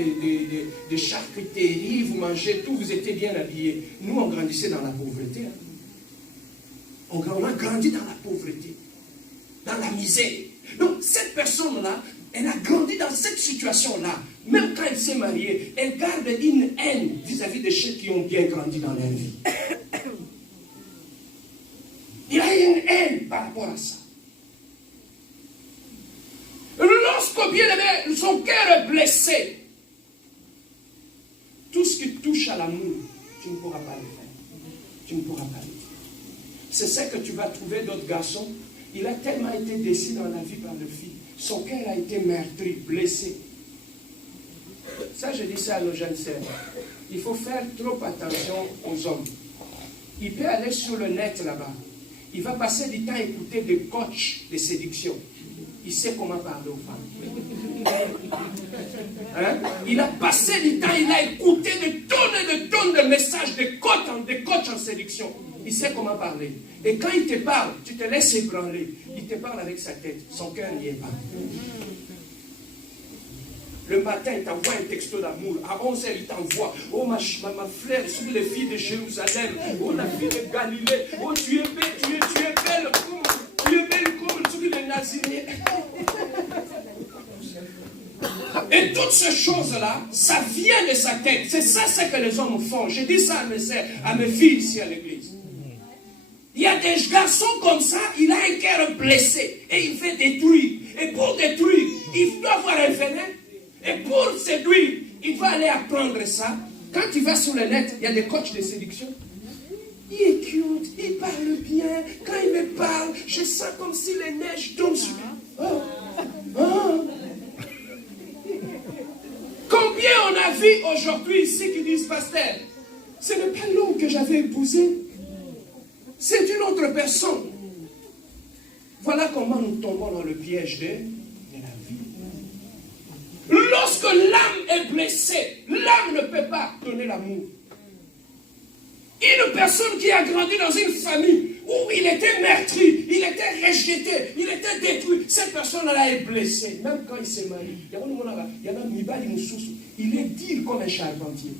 des charcuteries, vous mangez tout, vous étiez bien habillés. Nous, on grandissait dans la pauvreté. Hein. On a grandi dans la pauvreté, dans la misère. Donc, cette personne-là, elle a grandi dans cette situation-là. Même quand elle s'est mariée, elle garde une haine vis-à-vis de ceux qui ont bien grandi dans leur vie. Il a une haine par rapport à ça. Lorsque bien aimé, son cœur est blessé, tout ce qui touche à l'amour, tu ne pourras pas le faire. Tu ne pourras pas le faire. C'est ça que tu vas trouver d'autres garçons. Il a tellement été déçu dans la vie par le fils. Son cœur a été meurtri, blessé. Ça, je dis ça à nos jeunes sœurs. Il faut faire trop attention aux hommes. Il peut aller sur le net là-bas. Il va passer du temps à écouter des coachs de séduction. Il sait comment parler aux femmes. Hein? Il a passé du temps, il a écouté des tonnes de messages de coachs en séduction. Il sait comment parler. Et quand il te parle, tu te laisses ébranler. Il te parle avec sa tête. Son cœur n'y est pas. Le matin, il t'envoie un texto d'amour. À 11h, il t'envoie. Oh, ma frère, je suis les filles de Jérusalem. Oh, la fille de Galilée. Oh, tu es belle, tu es belle comme. Tu es belle comme celui de Naziré. Et toutes ces choses-là, ça vient de sa tête. C'est ça ce que les hommes font. Je dis ça à mes sœurs, à mes filles ici à l'église. Il y a des garçons comme ça, il a un cœur blessé et il fait détruire. Et pour détruire, il doit avoir un venin. Et pour séduire, il va aller apprendre ça. Quand tu vas sur le net, il y a des coachs de séduction. Il est cute, il parle bien. Quand il me parle, je sens comme si les neiges tombent sur lui. Combien on a vu aujourd'hui ici qui disent, pasteur, ce n'est pas l'homme que j'avais épousé. C'est une autre personne. Voilà comment nous tombons dans le piège de la vie. Lorsque l'âme est blessée, l'âme ne peut pas donner l'amour. Une personne qui a grandi dans une famille où il était meurtri, il était rejeté, il était détruit, cette personne-là est blessée. Même quand il s'est marié, il est dit comme un charpentier.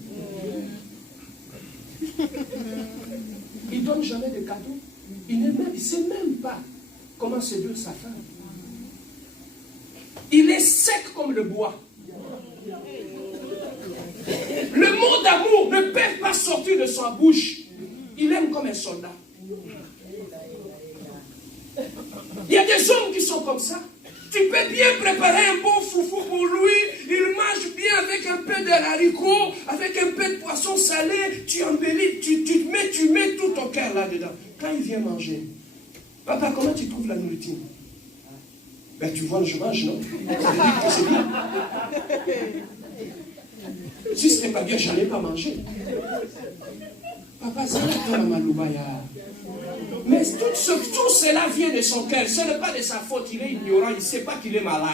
Il ne donne jamais de cadeaux. Il ne sait même pas comment séduire sa femme. Il est sec comme le bois. Le mot d'amour ne peut pas sortir de sa bouche. Il aime comme un soldat. Il y a des hommes qui sont comme ça. Tu peux bien préparer un bon foufou pour lui. Il mange bien avec un peu de haricot, avec un peu de poisson salé. Tu embellis, tu mets tout ton cœur là-dedans. Quand il vient manger, papa, comment tu trouves la nourriture? Ben tu vois, je mange, non? C'est bien. Si ce n'est pas bien, je n'allais pas manger. Papa, c'est la maloubaya. Mais tout cela vient de son cœur. Ce n'est pas de sa faute. Il est ignorant. Il ne sait pas qu'il est malade.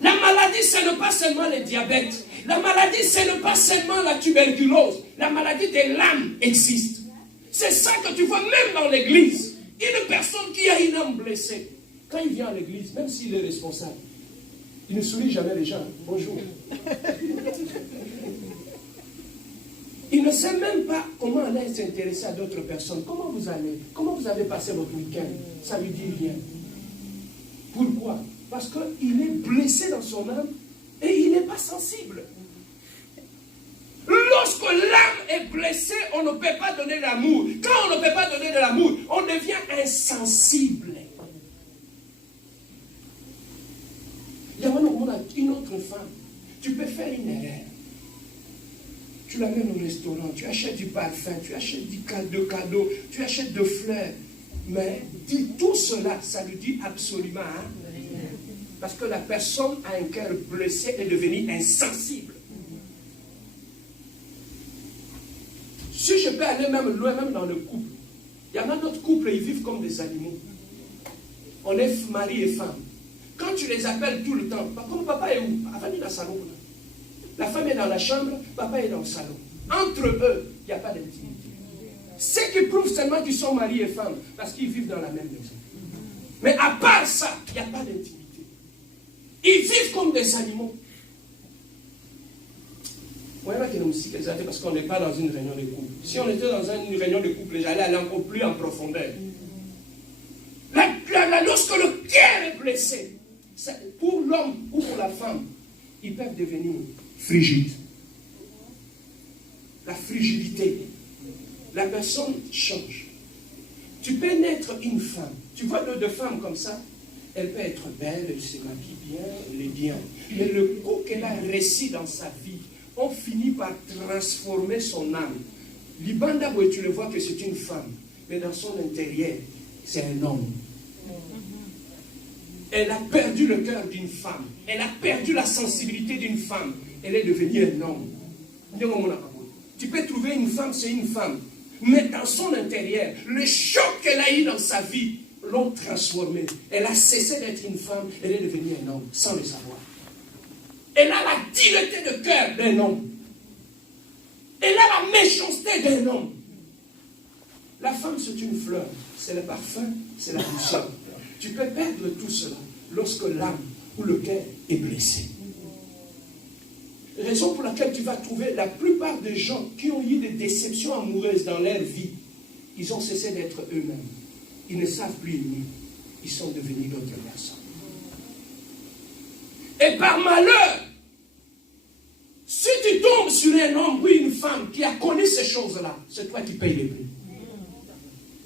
La maladie, ce n'est pas seulement le diabète. La maladie, ce n'est pas seulement la tuberculose. La maladie de l'âme existe. C'est ça que tu vois même dans l'église. Une personne qui a une âme blessée, quand il vient à l'église, même s'il est responsable, il ne sourit jamais les gens. Bonjour. Il ne sait même pas comment aller s'intéresser à d'autres personnes. Comment vous allez? Comment vous avez passé votre week-end? Ça lui dit rien. Pourquoi? Parce qu'il est blessé dans son âme et il n'est pas sensible. Lorsque l'âme est blessée, on ne peut pas donner l'amour. Quand on ne peut pas donner de l'amour, on devient insensible. Il y a une autre femme. Tu peux faire une erreur. Tu l'amènes au restaurant, tu achètes du parfum, tu achètes du cadeau, tu achètes de fleurs. Mais tout cela, ça lui dit absolument rien. Parce que la personne a un cœur blessé et est devenue insensible. Si je peux aller même loin, même dans le couple, Il y en a d'autres couples, ils vivent comme des animaux. On est mari et femme. Quand tu les appelles tout le temps, comme papa est où? Avant, il est dans le salon. La femme est dans la chambre, papa est dans le salon. Entre eux, il n'y a pas d'intimité. C'est qui prouve seulement qu'ils sont mari et femme, parce qu'ils vivent dans la même maison. Mais à part ça, il n'y a pas d'intimité. Ils vivent comme des animaux. Voilà qu'il y a aussi des athées, parce qu'on n'est pas dans une réunion de couple. Si on était dans une réunion de couple, j'allais aller encore plus en profondeur. Lorsque le cœur est blessé, pour l'homme ou pour la femme, ils peuvent devenir frigides. La frigidité. La personne change. Tu peux naître une femme. Tu vois deux femmes comme ça, elle peut être belle, elle se maquille bien, elle est bien. Mais le coup qu'elle a réussi dans sa vie, on finit par transformer son âme. Libanda, tu le vois que c'est une femme, mais dans son intérieur, c'est un homme. Elle a perdu le cœur d'une femme. Elle a perdu la sensibilité d'une femme. Elle est devenue un homme. Tu peux trouver une femme, c'est une femme. Mais dans son intérieur, le choc qu'elle a eu dans sa vie l'ont transformée. Elle a cessé d'être une femme, elle est devenue un homme, sans le savoir. Elle a la dureté de cœur d'un homme. Elle a la méchanceté d'un homme. La femme, c'est une fleur. C'est le parfum, c'est la douceur. Tu peux perdre tout cela lorsque l'âme ou le cœur est blessé. Raison pour laquelle tu vas trouver la plupart des gens qui ont eu des déceptions amoureuses dans leur vie, ils ont cessé d'être eux-mêmes. Ils ne savent plus aimer. Ils sont devenus d'autres personnes. Et par malheur, si tu tombes sur un homme ou une femme qui a connu ces choses-là, c'est toi qui payes les prix.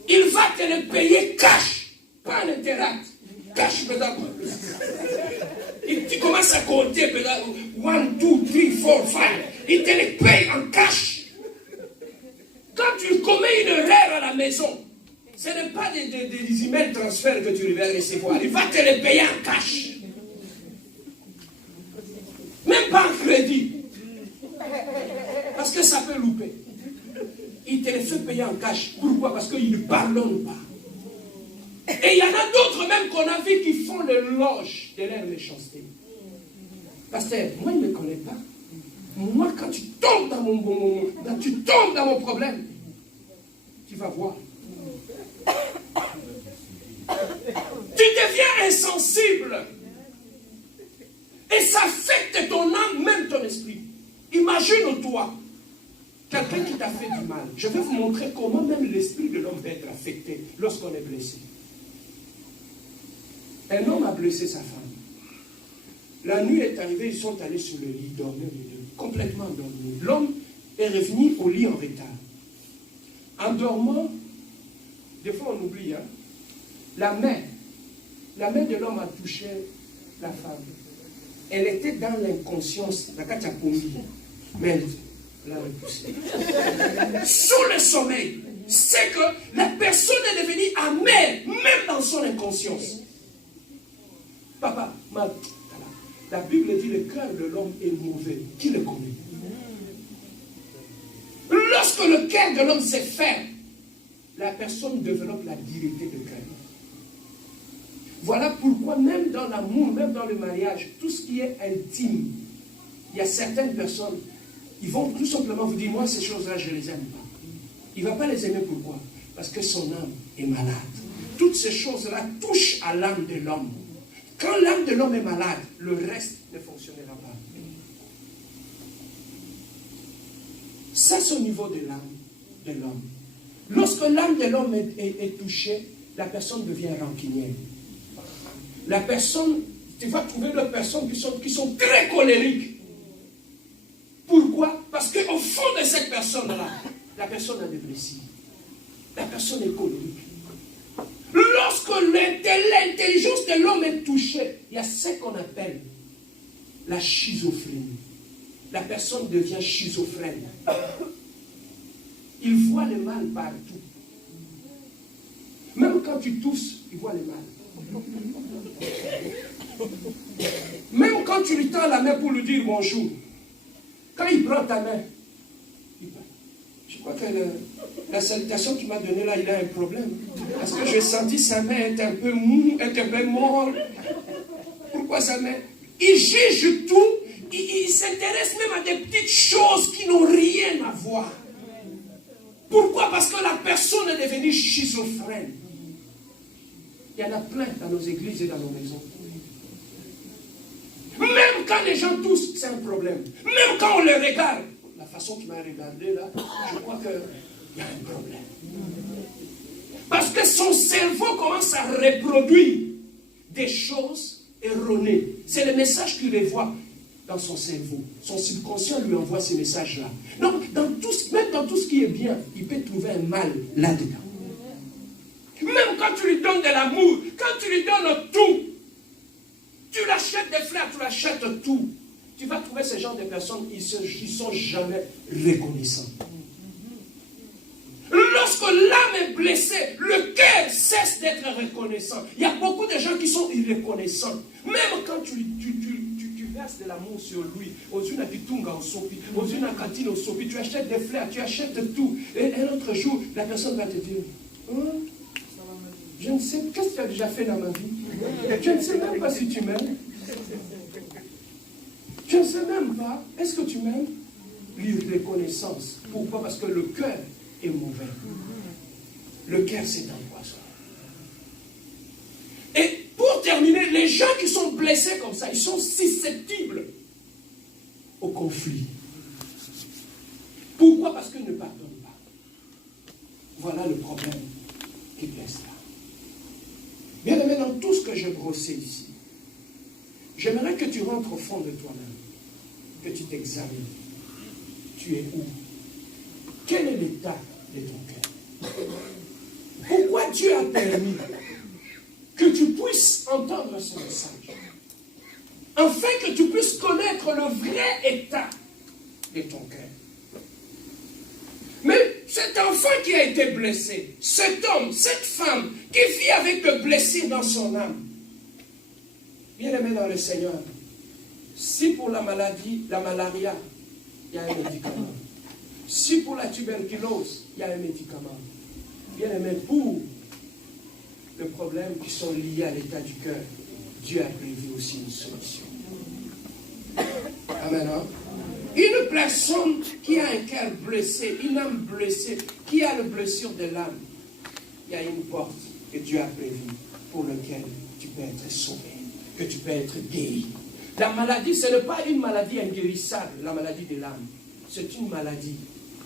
Il va te les payer cash, pas en interact. Cash, peut-être. Tu commences à compter, peut-être, 1, 2, 3, 4, 5. Il te les paye en cash. Quand tu commets une erreur à la maison, ce n'est pas des emails transferts que tu vas recevoir. Il va te les payer en cash. Même pas en crédit. Parce que ça peut louper. Il te les fait payer en cash. Pourquoi? Parce qu'il ne pardonne pas. Et il y en a d'autres même qu'on a vu qui font l'éloge de leur méchanceté. Pasteur, moi il ne me connaît pas. Moi quand tu tombes dans mon problème, tu vas voir. Tu deviens insensible. Et ça affecte ton âme, même ton esprit. Imagine-toi, quelqu'un qui t'a fait du mal. Je vais vous montrer comment même l'esprit de l'homme peut être affecté lorsqu'on est blessé. Un homme a blessé sa femme. La nuit est arrivée, ils sont allés sur le lit, dormir les deux, complètement endormis. L'homme est revenu au lit en retard. En dormant, des fois on oublie, hein, la main de l'homme a touché la femme. Elle était dans l'inconscience, la kachapombi, mais elle l'a repoussée. Sous le sommeil, c'est que la personne est devenue amère, même dans son inconscience. Papa, la Bible dit le cœur de l'homme est mauvais. Qui le connaît? Lorsque le cœur de l'homme s'est ferme, la personne développe la dureté de cœur. Voilà pourquoi même dans l'amour, même dans le mariage, tout ce qui est intime, il y a certaines personnes, ils vont tout simplement vous dire, moi ces choses-là, je ne les aime pas. Il ne va pas les aimer, pourquoi? Parce que son âme est malade. Toutes ces choses-là touchent à l'âme de l'homme. Quand l'âme de l'homme est malade, le reste ne fonctionnera pas. Ça, c'est au niveau de l'âme de l'homme. Lorsque l'âme de l'homme est touchée, la personne devient rancunière. La personne, tu vas trouver des personnes qui sont très colériques. Pourquoi? Parce qu'au fond de cette personne-là, la personne a des blessures. La personne est colérique. Lorsque l'intelligence de l'homme est touchée, il y a ce qu'on appelle la schizophrénie. La personne devient schizophrène. Il voit le mal partout. Même quand tu tousses, il voit le mal. Même quand tu lui tends la main pour lui dire bonjour, quand il prend ta main, il parle. crois que la salutation qu'il m'a donnée là, il a un problème. Parce que j'ai senti sa main être un peu mou, être un peu molle. Pourquoi sa main? Il juge tout, il s'intéresse même à des petites choses qui n'ont rien à voir. Pourquoi? Parce que la personne est devenue schizophrène. Il y en a plein dans nos églises et dans nos maisons. Même quand les gens toussent, c'est un problème. Même quand on les regarde, la façon qu'il m'a regardé là, je crois qu'il y a un problème. Parce que son cerveau commence à reproduire des choses erronées. C'est le message qu'il revoit dans son cerveau. Son subconscient lui envoie ces messages-là. Donc, même dans tout ce qui est bien, il peut trouver un mal là-dedans. Même quand tu lui donnes de l'amour, quand tu lui donnes tout, tu l'achètes des fleurs, tu l'achètes tout, tu vas trouver ce genre de personnes, ils ne sont jamais reconnaissants. Lorsque l'âme est blessée, le cœur cesse d'être reconnaissant. Il y a beaucoup de gens qui sont irreconnaissants. Même quand tu verses de l'amour sur lui, tu achètes des fleurs, tu achètes tout. Et un autre jour, la personne va te dire, je ne sais, qu'est-ce que tu as déjà fait dans ma vie? Je ne sais même pas si tu m'aimes. Je ne sais même pas. Est-ce que tu m'aimes? L'irreconnaissance. Pourquoi? Parce que le cœur est mauvais. Le cœur, c'est un poison. Et pour terminer, les gens qui sont blessés comme ça, ils sont susceptibles au conflit. Pourquoi? Parce qu'ils ne pardonnent pas. Voilà le problème qui blesse là. Bien aimé, dans tout ce que je brossais ici, j'aimerais que tu rentres au fond de toi-même, que tu t'examines. Tu es où? Quel est l'état de ton cœur? Pourquoi Dieu a permis que tu puisses entendre ce message? Afin que tu puisses connaître le vrai état de ton cœur. Mais cet enfant qui a été blessé, cet homme, cette femme qui vit avec le blessure dans son âme, bien aimé dans le Seigneur, si pour la maladie, la malaria, il y a un médicament. Si pour la tuberculose, il y a un médicament. Bien aimé, pour les problèmes qui sont liés à l'état du cœur, Dieu a prévu aussi une solution. Amen. Hein? Une personne qui a un cœur blessé, une âme blessée, qui a le blessure de l'âme, il y a une porte que Dieu a prévue pour laquelle tu peux être sauvé, que tu peux être guéri. La maladie, ce n'est pas une maladie inguérissable, la maladie de l'âme. C'est une maladie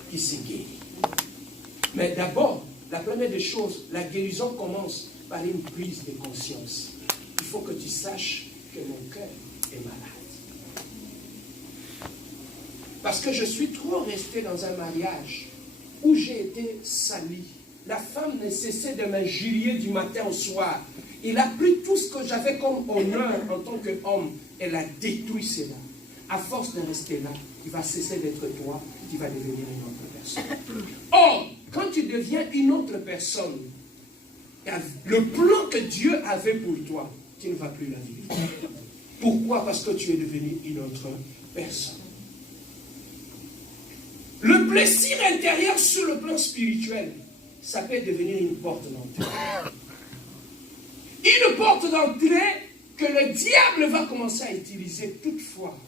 qui se guérit. Mais d'abord, la première des choses, la guérison commence par une prise de conscience. Il faut que tu saches que mon cœur est malade. Parce que je suis trop resté dans un mariage où j'ai été sali. La femme ne cessait de m'injurier du matin au soir. Il a pris tout ce que j'avais comme honneur en tant qu'homme. Elle a détruit cela. À force de rester là, tu vas cesser d'être toi, tu vas devenir une autre personne. Or, quand tu deviens une autre personne, le plan que Dieu avait pour toi, tu ne vas plus la vivre. Pourquoi? Parce que tu es devenu une autre personne. Le plaisir intérieur sur le plan spirituel, ça peut devenir une porte d'entrée. Une porte d'entrée que le diable va commencer à utiliser toutefois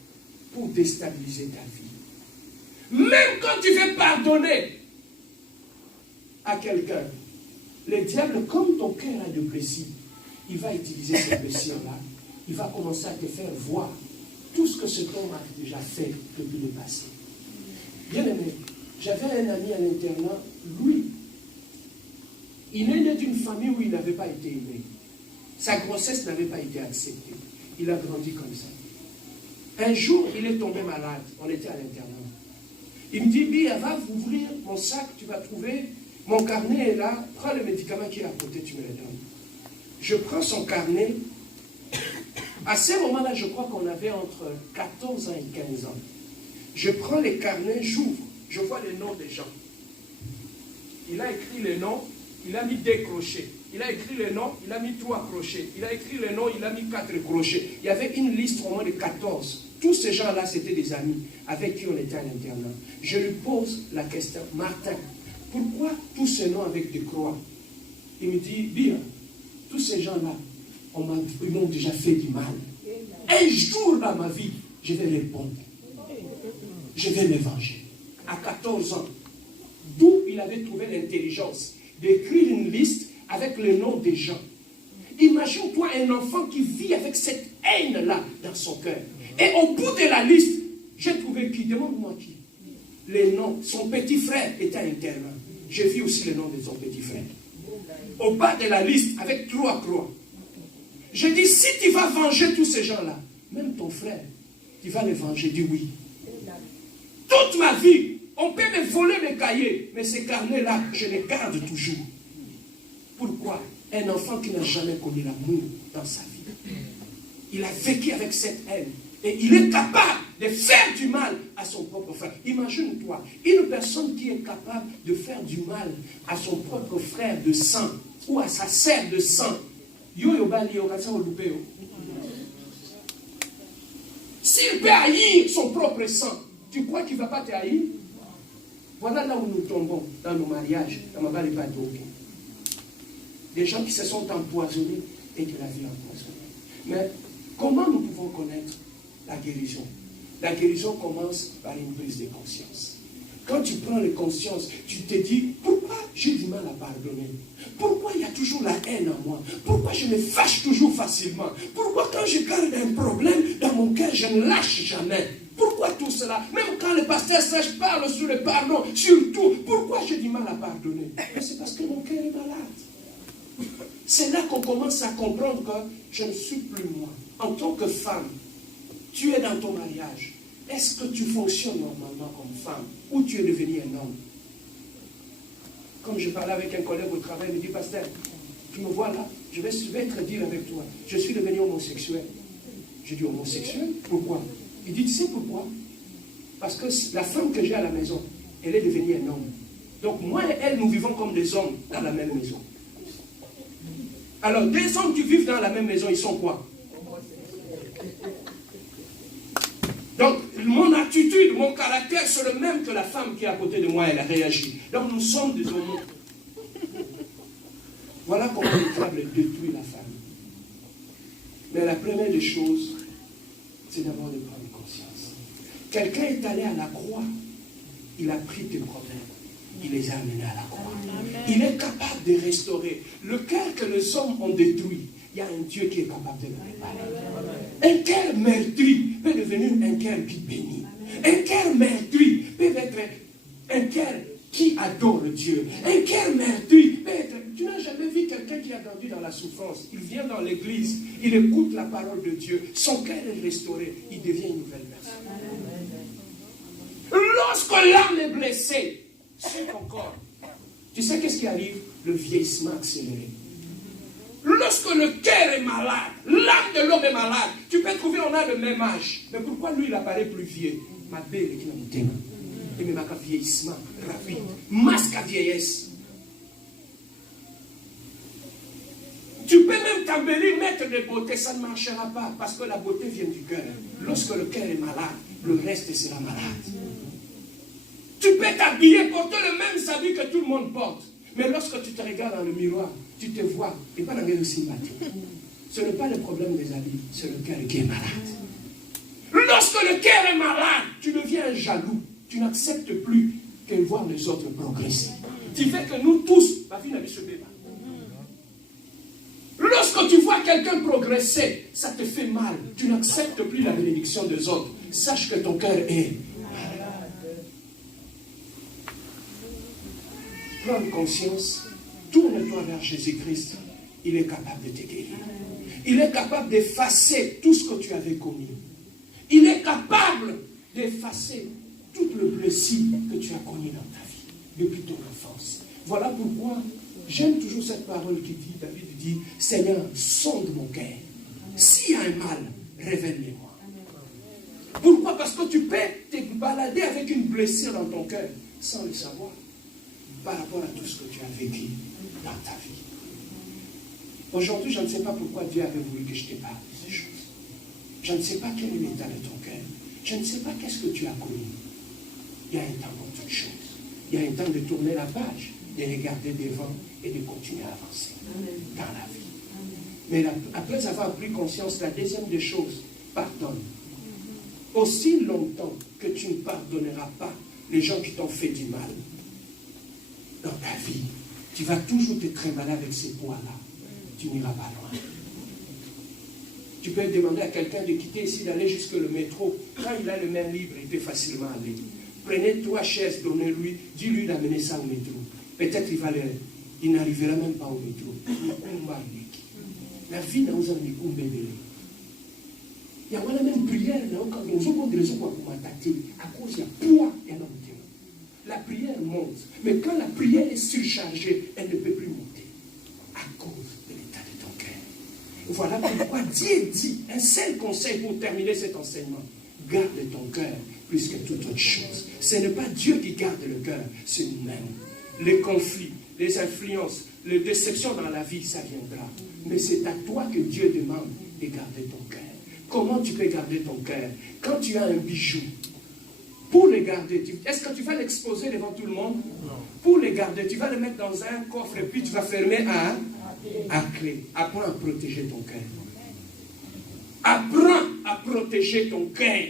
pour déstabiliser ta vie. Même quand tu veux pardonner à quelqu'un, le diable, comme ton cœur a de blessures, il va utiliser ces blessures-là, il va commencer à te faire voir tout ce que cet homme a déjà fait depuis le passé. Bien aimé, j'avais un ami à l'internat, lui, il est né d'une famille où il n'avait pas été aimé. Sa grossesse n'avait pas été acceptée. Il a grandi comme ça. Un jour, il est tombé malade. On était à l'internat. Il me dit, Bia, va ouvrir mon sac, tu vas trouver, mon carnet est là, prends le médicament qui est à côté, tu me le donnes. Je prends son carnet. À ce moment-là, je crois qu'on avait entre 14 ans et 15 ans. Je prends les carnets, j'ouvre, je vois les noms des gens. Il a écrit les noms, il a mis décroché. Il a écrit les noms, il a mis 3 crochets. Il a écrit les noms, il a mis 4 crochets. Il y avait une liste au moins de 14. Tous ces gens-là, c'était des amis avec qui on était à l'internat. Je lui pose la question, Martin, pourquoi tous ces noms avec des croix? Il me dit, bien, tous ces gens-là, ils m'ont déjà fait du mal. Un jour dans ma vie, je vais répondre. Je vais me venger. À 14 ans, d'où il avait trouvé l'intelligence d'écrire une liste avec le nom des gens. Imagine-toi un enfant qui vit avec cette haine-là dans son cœur. Et au bout de la liste, j'ai trouvé qui? Demande-moi qui? Les noms. Son petit frère était interne. J'ai vu aussi le nom de son petit frère. Au bas de la liste, avec 3 croix. Je dis, si tu vas venger tous ces gens-là, même ton frère, tu vas le venger. Dis oui. Toute ma vie, on peut me voler mes cahiers, mais ces carnets-là, je les garde toujours. Pourquoi? Un enfant qui n'a jamais connu l'amour dans sa vie. Il a vécu avec cette haine. Et il est capable de faire du mal à son propre frère. Imagine-toi, une personne qui est capable de faire du mal à son propre frère de sang ou à sa sœur de sang. S'il peut haïr son propre sang, tu crois qu'il ne va pas te haïr? Voilà là où nous tombons dans nos mariages, dans ma balle de bateau. Des gens qui se sont empoisonnés et de la vie empoisonnée. Mais comment nous pouvons connaître la guérison? La guérison commence par une prise de conscience. Quand tu prends les consciences, tu te dis, pourquoi j'ai du mal à pardonner? Pourquoi il y a toujours la haine en moi? Pourquoi je me fâche toujours facilement? Pourquoi quand je garde un problème dans mon cœur, je ne lâche jamais? Pourquoi tout cela? Même quand le pasteur sage parle sur le pardon, surtout, pourquoi j'ai du mal à pardonner? C'est parce que mon cœur est malade. C'est là qu'on commence à comprendre que je ne suis plus moi. En tant que femme, tu es dans ton mariage. Est-ce que tu fonctionnes normalement comme femme ou tu es devenu un homme? Comme je parlais avec un collègue au travail, il me dit, pasteur, tu me vois là, je vais être dire avec toi, je suis devenu homosexuel. Je dis, homosexuel? Pourquoi? Il dit, tu sais pourquoi? Parce que la femme que j'ai à la maison, elle est devenue un homme. Donc moi et elle, nous vivons comme des hommes dans la même maison. Alors, des hommes qui vivent dans la même maison, ils sont quoi? Donc, mon attitude, mon caractère, c'est le même que la femme qui est à côté de moi, elle a réagi. Donc, nous sommes des homos. Voilà comment le diable détruit la famille. Mais la première des choses, c'est d'abord de prendre conscience. Quelqu'un est allé à la croix, il a pris tes problèmes, il les a amenés à la croix. Il est capable de restaurer. Le cœur que les hommes ont détruit, il y a un Dieu qui est capable de le réparer. Un cœur meurtri peut devenir un cœur qui bénit. Un cœur meurtri peut être un cœur qui adore Dieu. Un cœur meurtri peut être... Tu n'as jamais vu quelqu'un qui a grandi dans la souffrance. Il vient dans l'église, il écoute la parole de Dieu. Son cœur est restauré, il devient une nouvelle personne. Lorsque l'âme est blessée, c'est ton corps. Tu sais qu'est-ce qui arrive? Le vieillissement accéléré. Lorsque le cœur est malade, l'âme de l'homme est malade, tu peux trouver on a le même âge. Mais pourquoi lui il apparaît plus vieux? Ma belle est qui n'a et mais ma vieillissement rapide, masque à vieillesse. Tu peux même t'embellir, mettre des beautés, ça ne marchera pas parce que la beauté vient du cœur. Lorsque le cœur est malade, le reste sera malade. Tu peux t'habiller, porter le même habit que tout le monde porte. Mais lorsque tu te regardes dans le miroir, tu te vois, et pas dans le sympathie. Ce n'est pas le problème des habits, c'est le cœur qui est malade. Lorsque le cœur est malade, tu deviens jaloux. Tu n'acceptes plus que voir les autres progresser. Tu fais que nous tous, ma vie n'a pas ce débat. Lorsque tu vois quelqu'un progresser, ça te fait mal. Tu n'acceptes plus la bénédiction des autres. Sache que ton cœur est malade. Prends conscience, tourne-toi vers Jésus-Christ. Il est capable de te guérir. Il est capable d'effacer tout ce que tu avais commis. Il est capable d'effacer toute le blessure que tu as connu dans ta vie, depuis ton enfance. Voilà pourquoi j'aime toujours cette parole qui dit, David dit, Seigneur, sonde mon cœur. S'il y a un mal, révèle-le-moi. Pourquoi? Parce que tu peux te balader avec une blessure dans ton cœur, sans le savoir, par rapport à tout ce que tu as vécu dans ta vie. Aujourd'hui, je ne sais pas pourquoi Dieu avait voulu que je te parle de ces choses. Je ne sais pas quel est l'état de ton cœur. Je ne sais pas qu'est-ce que tu as connu. Il y a un temps pour toutes choses. Il y a un temps de tourner la page, de regarder devant et de continuer à avancer dans la vie. Mais après avoir pris conscience, la deuxième des choses, pardonne. Aussi longtemps que tu ne pardonneras pas les gens qui t'ont fait du mal dans ta vie, tu vas toujours te trimballer avec ces poids-là. Tu n'iras pas loin. Tu peux demander à quelqu'un de quitter ici, d'aller jusque le métro. Quand il a le main libre, il peut facilement aller. Prenez 3 chaises, donnez-lui, dis-lui d'amener ça au métro. Peut-être il n'arrivera même pas au métro. La vie n'a pas de bébé. Il y a même prière, quand nous avons des raisons pour m'attaquer, à cause du poids énorme. La prière monte, mais quand la prière est surchargée, elle ne peut plus monter à cause de l'état de ton cœur. Voilà pourquoi Dieu dit un seul conseil pour terminer cet enseignement. Garde ton cœur plus que toute autre chose. Ce n'est pas Dieu qui garde le cœur, c'est nous-mêmes. Les conflits, les influences, les déceptions dans la vie, ça viendra. Mais c'est à toi que Dieu demande de garder ton cœur. Comment tu peux garder ton cœur? Quand tu as un bijou, pour le garder, est-ce que tu vas l'exposer devant tout le monde? Non. Pour le garder, tu vas le mettre dans un coffre et puis tu vas fermer à clé. Apprends à protéger ton cœur. Apprends à protéger ton cœur.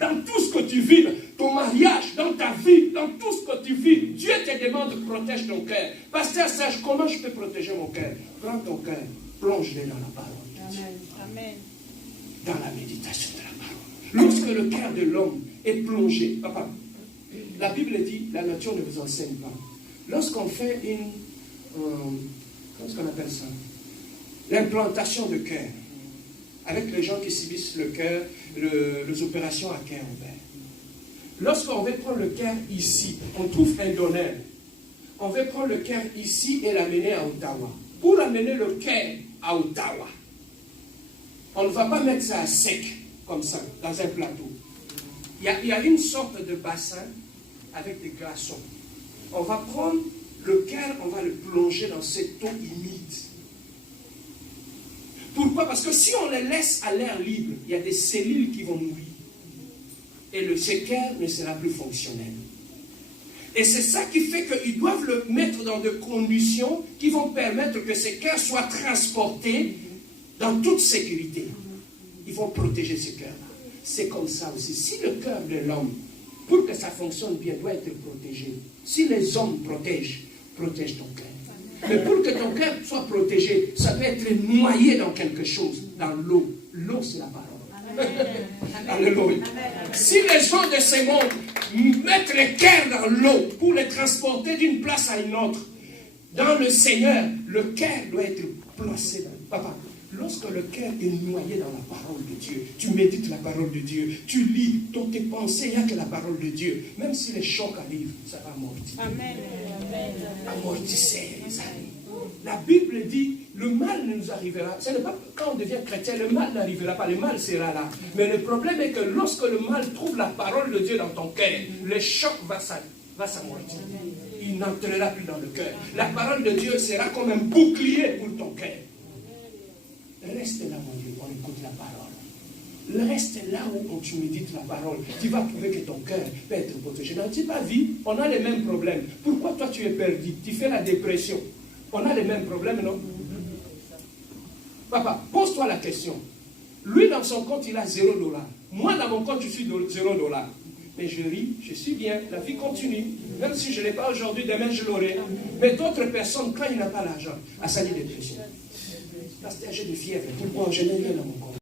Dans tout ce que tu vis, ton mariage, dans ta vie, dans tout ce que tu vis, Dieu te demande de protéger ton cœur. Pasteur Serge, comment je peux protéger mon cœur? Prends ton cœur, plonge-le dans la parole de Dieu. Amen. Dans la méditation de la parole. Lorsque le cœur de l'homme est plongé, papa, la Bible dit, la nature ne vous enseigne pas. Lorsqu'on fait comment est-ce qu'on appelle ça? L'implantation de cœur, avec les gens qui subissent le cœur, les opérations à cœur ouvert. Lorsqu'on veut prendre le cœur ici, on trouve un donneur. On veut prendre le cœur ici et l'amener à Ottawa. Pour amener le cœur à Ottawa, on ne va pas mettre ça à sec, comme ça, dans un plateau. Il y a une sorte de bassin avec des glaçons. On va prendre le cœur, on va le plonger dans cette eau humide. Pourquoi? Parce que si on le laisse à l'air libre, il y a des cellules qui vont mourir. Et ce cœur ne sera plus fonctionnel. Et c'est ça qui fait qu'ils doivent le mettre dans des conditions qui vont permettre que ce cœur soit transporté dans toute sécurité. Ils vont protéger ce cœur-là. C'est comme ça aussi. Si le cœur de l'homme, pour que ça fonctionne bien, doit être protégé. Si les hommes protège ton cœur. Mais pour que ton cœur soit protégé, ça doit être noyé dans quelque chose, dans l'eau. L'eau, c'est la parole. Alléluia. Si les gens de ce monde mettent le cœur dans l'eau pour les transporter d'une place à une autre, dans le Seigneur, le cœur doit être placé dans. Papa, lorsque le cœur est noyé dans la parole de Dieu, tu médites la parole de Dieu, tu lis, dans tes pensées, il n'y a que la parole de Dieu. Même si les chocs arrivent, ça va amortir. Amen. Amortissez, les amis. La Bible dit, le mal ne nous arrivera. Ce n'est pas quand on devient chrétien, le mal n'arrivera pas, le mal sera là. Mais le problème est que lorsque le mal trouve la parole de Dieu dans ton cœur, le choc va s'amortir. Il n'entrera plus dans le cœur. La parole de Dieu sera comme un bouclier pour ton cœur. Reste là, mon Dieu, on écoute la parole. Reste là où tu médites la parole. Tu vas trouver que ton cœur peut être protégé. Dans ta vie, on a les mêmes problèmes. Pourquoi toi tu es perdu? Tu fais la dépression. On a les mêmes problèmes, non? Papa, pose-toi la question. Lui, dans son compte, il a $0. Moi, dans mon compte, je suis $0. Mais je ris, je suis bien, la vie continue. Même si je ne l'ai pas aujourd'hui, demain je l'aurai. Mais d'autres personnes, quand ils n'ont pas l'argent, à sa dépression. Pasteur, j'ai des fièvres. Pourquoi? Je n'ai rien dans mon compte.